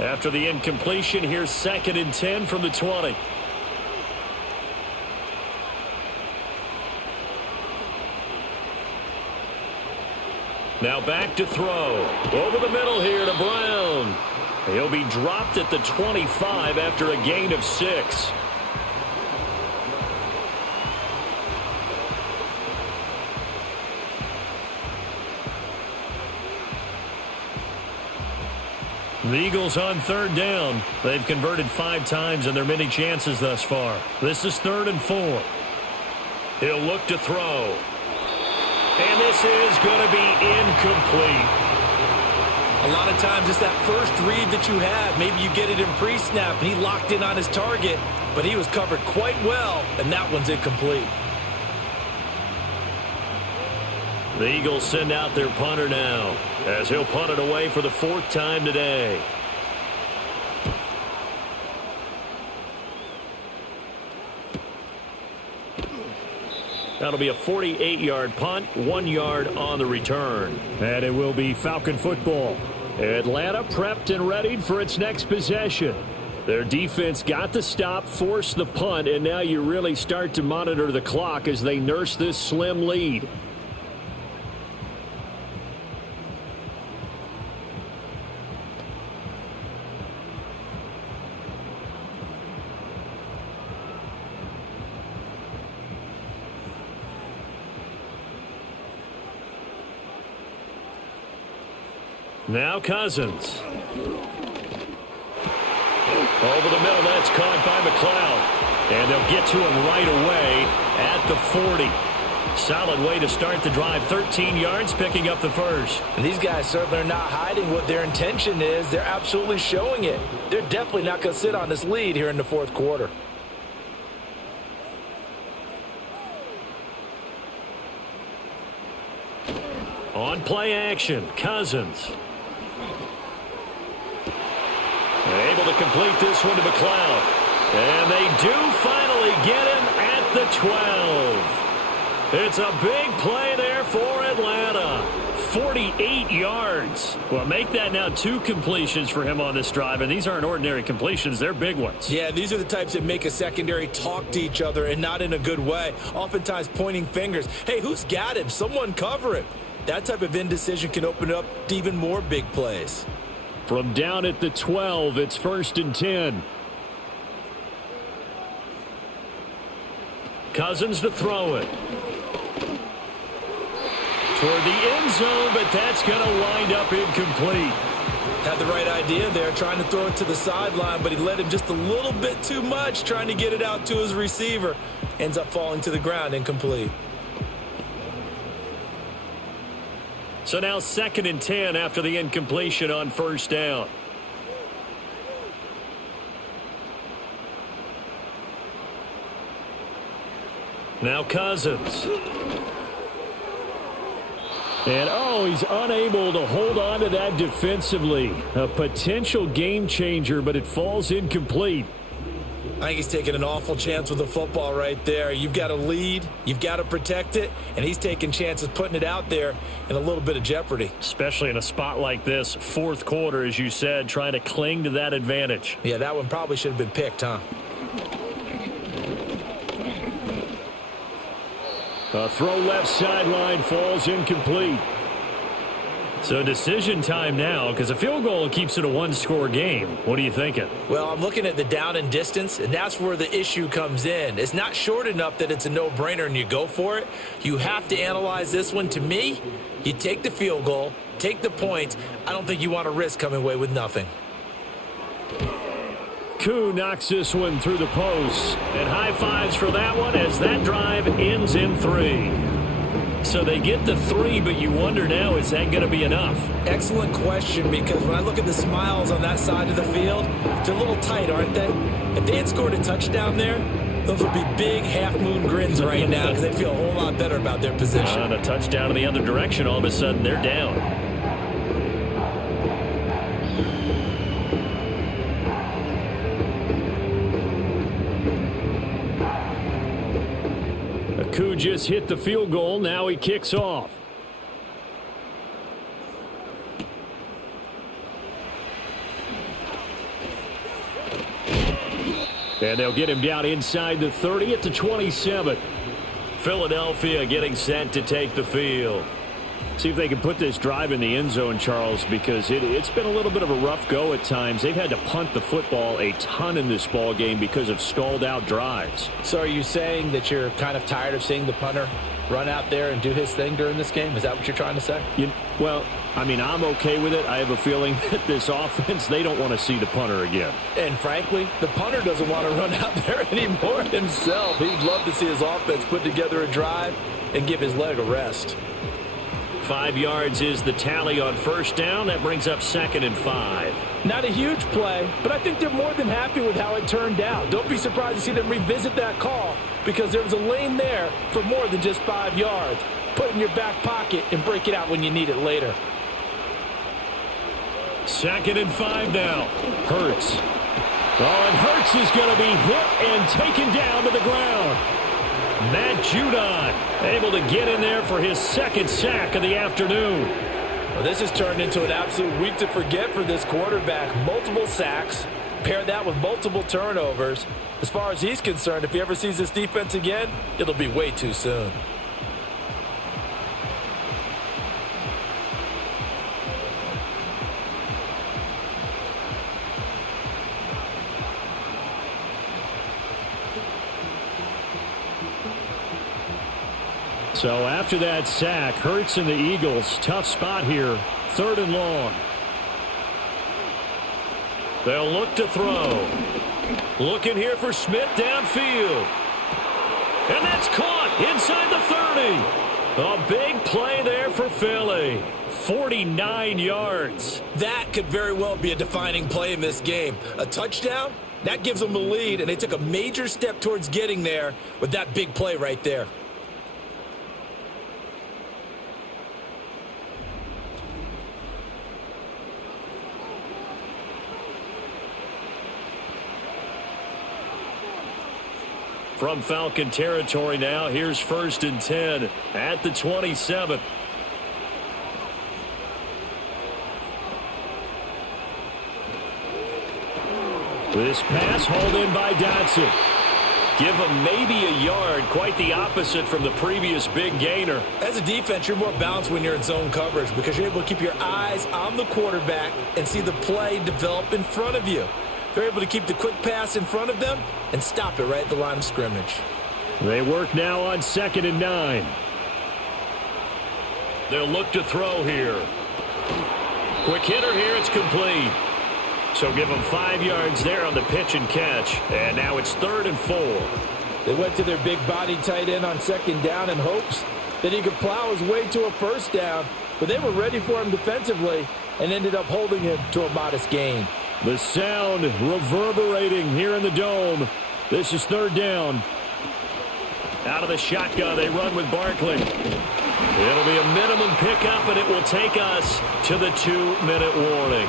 After the incompletion, here's 2nd and 10 from the 20. Now back to throw. Over the middle here to Brown. He'll be dropped at the 25 after a gain of 6. The Eagles on 3rd down. They've converted 5 times in their many chances thus far. This is 3rd and 4. He'll look to throw. And this is going to be incomplete. A lot of times it's that first read that you have. Maybe you get it in pre-snap, and he locked in on his target, but he was covered quite well, and that one's incomplete. The Eagles send out their punter now, as he'll punt it away for the 4th time today. That'll be a 48-yard punt, 1 yard on the return. And it will be Falcon football. Atlanta prepped and readied for its next possession. Their defense got the stop, forced the punt, and now you really start to monitor the clock as they nurse this slim lead. Now Cousins. Over the middle, that's caught by McLeod. And they'll get to him right away at the 40. Solid way to start the drive. 13 yards, picking up the first. And these guys certainly are not hiding what their intention is. They're absolutely showing it. They're definitely not going to sit on this lead here in the 4th quarter. On play action, Cousins. Able to complete this one to McLeod. And they do finally get him at the 12. It's a big play there for Atlanta. 48 yards. Well, make that now 2 completions for him on this drive, and these aren't ordinary completions. They're big ones. Yeah, these are the types that make a secondary talk to each other, and not in a good way. Oftentimes pointing fingers. Hey, who's got him? Someone cover him. That type of indecision can open up to even more big plays. From down at the 12, it's 1st and 10. Cousins to throw it. Toward the end zone, but that's going to wind up incomplete. Had the right idea there, trying to throw it to the sideline, but he let him just a little bit too much, trying to get it out to his receiver. Ends up falling to the ground, incomplete. So now 2nd and 10 after the incompletion on 1st down. Now Cousins. And, he's unable to hold on to that defensively. A potential game changer, but it falls incomplete. I think he's taking an awful chance with the football right there. You've got to lead, you've got to protect it, and he's taking chances putting it out there in a little bit of jeopardy. Especially in a spot like this, 4th quarter, as you said, trying to cling to that advantage. Yeah, that one probably should have been picked, huh? A throw left sideline falls incomplete. So decision time now, because a field goal keeps it a 1-score game. What are you thinking? Well, I'm looking at the down and distance, and that's where the issue comes in. It's not short enough that it's a no-brainer and you go for it. You have to analyze this one. To me, you take the field goal, take the points. I don't think you want to risk coming away with nothing. Koo knocks this one through the post. And high fives for that one as that drive ends in 3. So they get the 3, but you wonder now, is that going to be enough? Excellent question, because when I look at the smiles on that side of the field, they're a little tight, aren't they? If they had scored a touchdown there, those would be big half-moon grins right now because they'd feel a whole lot better about their position. On a touchdown in the other direction, all of a sudden they're down. Koo just hit the field goal. Now he kicks off. And they'll get him down inside the 30 at the 27. Philadelphia getting set to take the field. See if they can put this drive in the end zone, Charles, because it's been a little bit of a rough go at times. They've had to punt the football a ton in this ball game because of stalled out drives. So are you saying that you're kind of tired of seeing the punter run out there and do his thing during this game? Is that what you're trying to say? Well, I mean, I'm okay with it. I have a feeling that this offense, they don't want to see the punter again. And frankly, the punter doesn't want to run out there anymore himself. He'd love to see his offense put together a drive and give his leg a rest. 5 yards is the tally on 1st down. That brings up 2nd and 5. Not a huge play, but I think they're more than happy with how it turned out. Don't be surprised to see them revisit that call because there was a lane there for more than just 5 yards. put it in your back pocket and break it out when you need it later. 2nd and 5 now. Hurts. Oh, and Hurts is going to be hit and taken down to the ground. Matt Judon able to get in there for his 2nd sack of the afternoon. Well, this has turned into an absolute week to forget for this quarterback. Multiple sacks. Pair that with multiple turnovers. As far as he's concerned, if he ever sees this defense again, it'll be way too soon. So after that sack, Hurts and the Eagles, tough spot here, 3rd and long. They'll look to throw. Looking here for Smith downfield. And that's caught inside the 30. A big play there for Philly. 49 yards. That could very well be a defining play in this game. A touchdown, that gives them the lead, and they took a major step towards getting there with that big play right there. From Falcon territory now, here's 1st and 10 at the 27. This pass hauled in by Dotson. Give him maybe a yard, quite the opposite from the previous big gainer. As a defense, you're more balanced when you're in zone coverage because you're able to keep your eyes on the quarterback and see the play develop in front of you. They're able to keep the quick pass in front of them and stop it right at the line of scrimmage. They work now on 2nd and 9. They'll look to throw here. Quick hitter here, it's complete. So give him 5 yards there on the pitch and catch. And now it's 3rd and 4. They went to their big body tight end on 2nd down in hopes that he could plow his way to a 1st down. But they were ready for him defensively and ended up holding him to a modest gain. The sound reverberating here in the dome. This is 3rd down. Out of the shotgun, they run with Barkley. It'll be a minimum pickup, and it will take us to the 2-minute warning.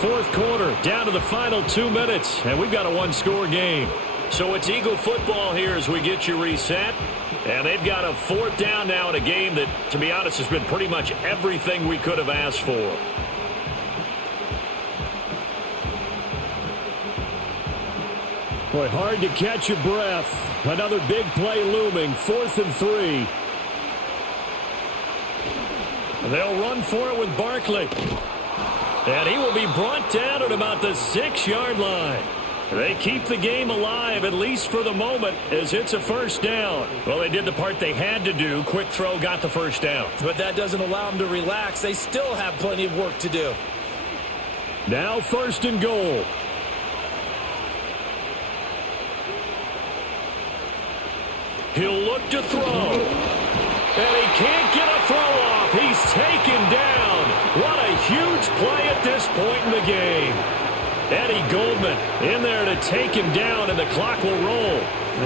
4th quarter, down to the final 2 minutes, and we've got a 1-score game. So it's Eagle football here as we get you reset. And they've got a 4th down now in a game that, to be honest, has been pretty much everything we could have asked for. Boy, hard to catch your breath. Another big play looming. 4th and 3. They'll run for it with Barkley. And he will be brought down at about the 6-yard line. They keep the game alive, at least for the moment, as it's a 1st down. Well, they did the part they had to do. Quick throw got the 1st down. But that doesn't allow them to relax. They still have plenty of work to do. Now 1st and goal. He'll look to throw. And he can't get a throw off. He's taken down. What a huge play at this point in the game. Eddie Goldman in there to take him down, and the clock will roll.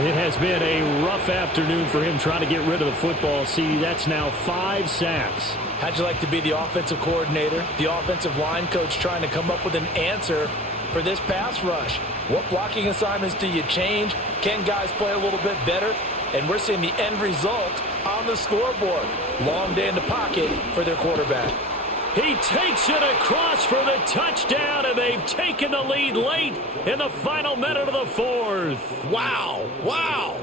It has been a rough afternoon for him trying to get rid of the football. See, that's now 5 sacks. How'd you like to be the offensive coordinator, the offensive line coach trying to come up with an answer for this pass rush? What blocking assignments do you change? Can guys play a little bit better? And we're seeing the end result on the scoreboard. Long day in the pocket for their quarterback. He takes it across for the touchdown, and they've taken the lead late in the final minute of the 4th. Wow. Wow.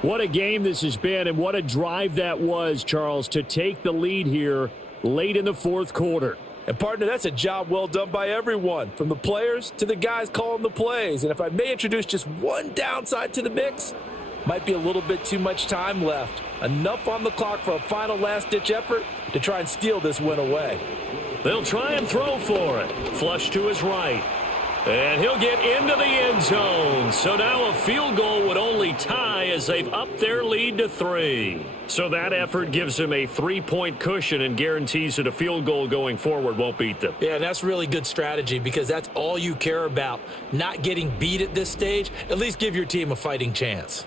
What a game this has been, and what a drive that was, Charles, to take the lead here late in the 4th quarter. And, partner, that's a job well done by everyone, from the players to the guys calling the plays. And if I may introduce just one downside to the mix, might be a little bit too much time left. Enough on the clock for a final last-ditch effort to try and steal this win away. They'll try and throw for it. Flush to his right. And he'll get into the end zone. So now a field goal would only tie as they've upped their lead to 3. So that effort gives them a 3-point cushion and guarantees that a field goal going forward won't beat them. Yeah, that's really good strategy because that's all you care about. Not getting beat at this stage. At least give your team a fighting chance.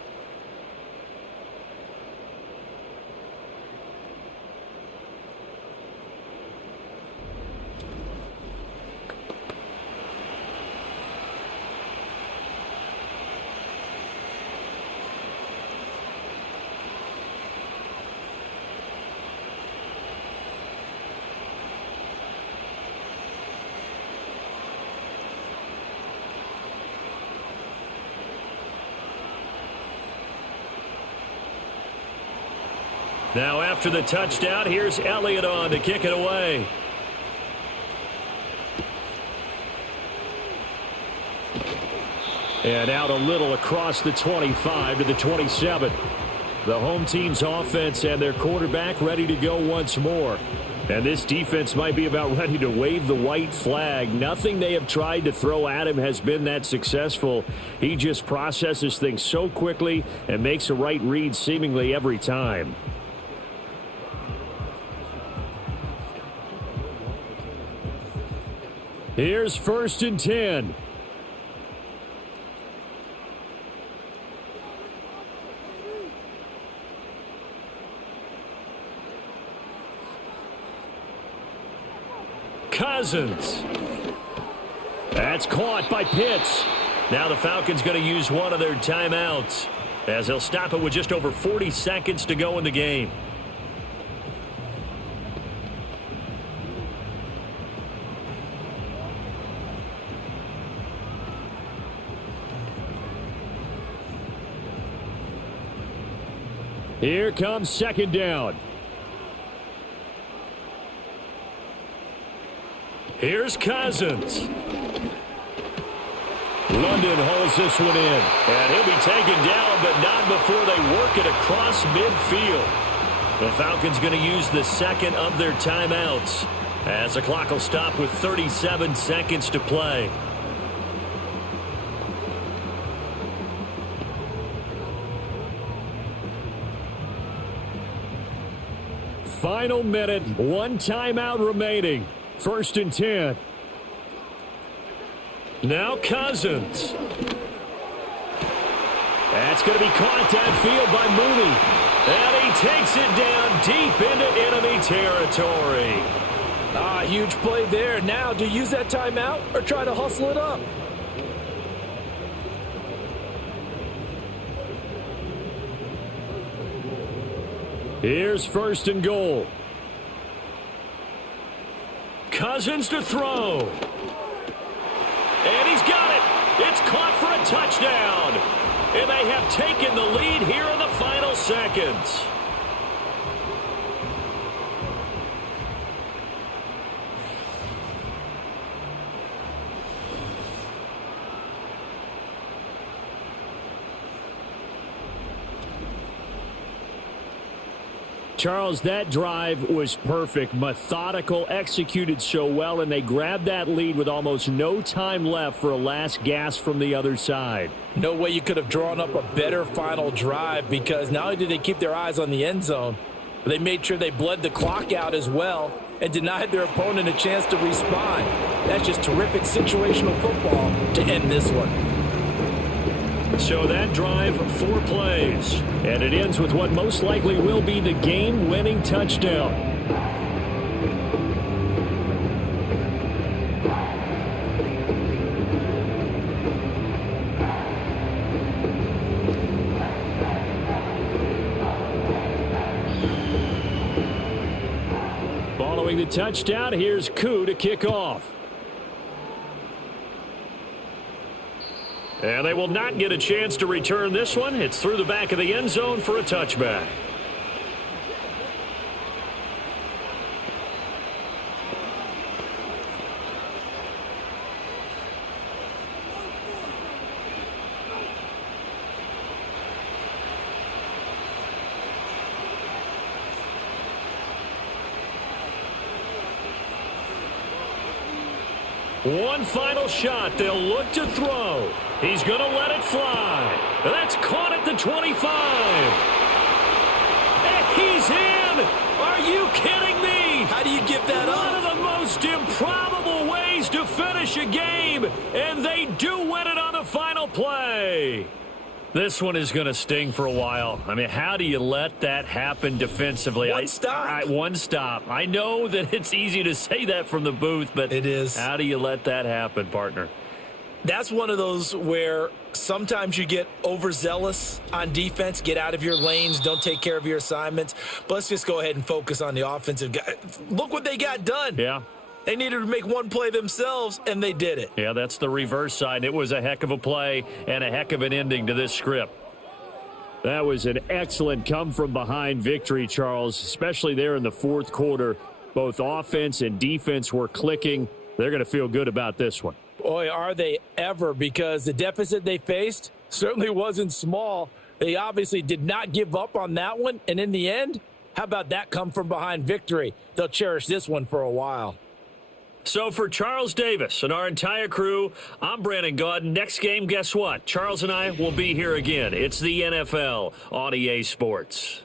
Now after the touchdown, here's Elliott on to kick it away. And out a little across the 25 to the 27. The home team's offense and their quarterback ready to go once more. And this defense might be about ready to wave the white flag. Nothing they have tried to throw at him has been that successful. He just processes things so quickly and makes a right read seemingly every time. Here's 1st and 10. Cousins. That's caught by Pitts. Now the Falcons going to use one of their timeouts as they'll stop it with just over 40 seconds to go in the game. Here comes 2nd down. Here's Cousins. London holds this one in. And he'll be taken down, but not before they work it across midfield. The Falcons going to use the second of their timeouts as the clock will stop with 37 seconds to play. Final minute, one timeout remaining. 1st and 10. Now Cousins. That's going to be caught downfield by Mooney. And he takes it down deep into enemy territory. Huge play there. Now, do you use that timeout or try to hustle it up? Here's 1st and goal. Cousins to throw. And he's got it. It's caught for a touchdown. And they have taken the lead here in the final seconds. Charles, that drive was perfect, methodical, executed so well, and they grabbed that lead with almost no time left for a last gasp from the other side. No way you could have drawn up a better final drive because not only did they keep their eyes on the end zone, but they made sure they bled the clock out as well and denied their opponent a chance to respond. That's just terrific situational football to end this one. So that drive, 4 plays, and it ends with what most likely will be the game-winning touchdown. Following the touchdown, here's Koo to kick off. And they will not get a chance to return this one. It's through the back of the end zone for a touchback. One final shot. They'll look to throw. He's going to let it fly. That's caught at the 25. And he's in. Are you kidding me? How do you give that up? One of the most improbable ways to finish a game, and they do win it on the final play. This one is going to sting for a while. I mean, how do you let that happen defensively? One stop. I know that it's easy to say that from the booth, but it is. How do you let that happen, partner? That's one of those where sometimes you get overzealous on defense, get out of your lanes, don't take care of your assignments. But let's just go ahead and focus on the offensive guy. Look what they got done. Yeah. They needed to make one play themselves, and they did it. Yeah, that's the reverse side. It was a heck of a play and a heck of an ending to this script. That was an excellent come-from-behind victory, Charles, especially there in the fourth quarter. Both offense and defense were clicking. They're going to feel good about this one. Boy, are they ever, because the deficit they faced certainly wasn't small. They obviously did not give up on that one, and in the end, how about that come-from-behind victory? They'll cherish this one for a while. So for Charles Davis and our entire crew, I'm Brandon Gaudin. Next game, guess what? Charles and I will be here again. It's the NFL on EA Sports.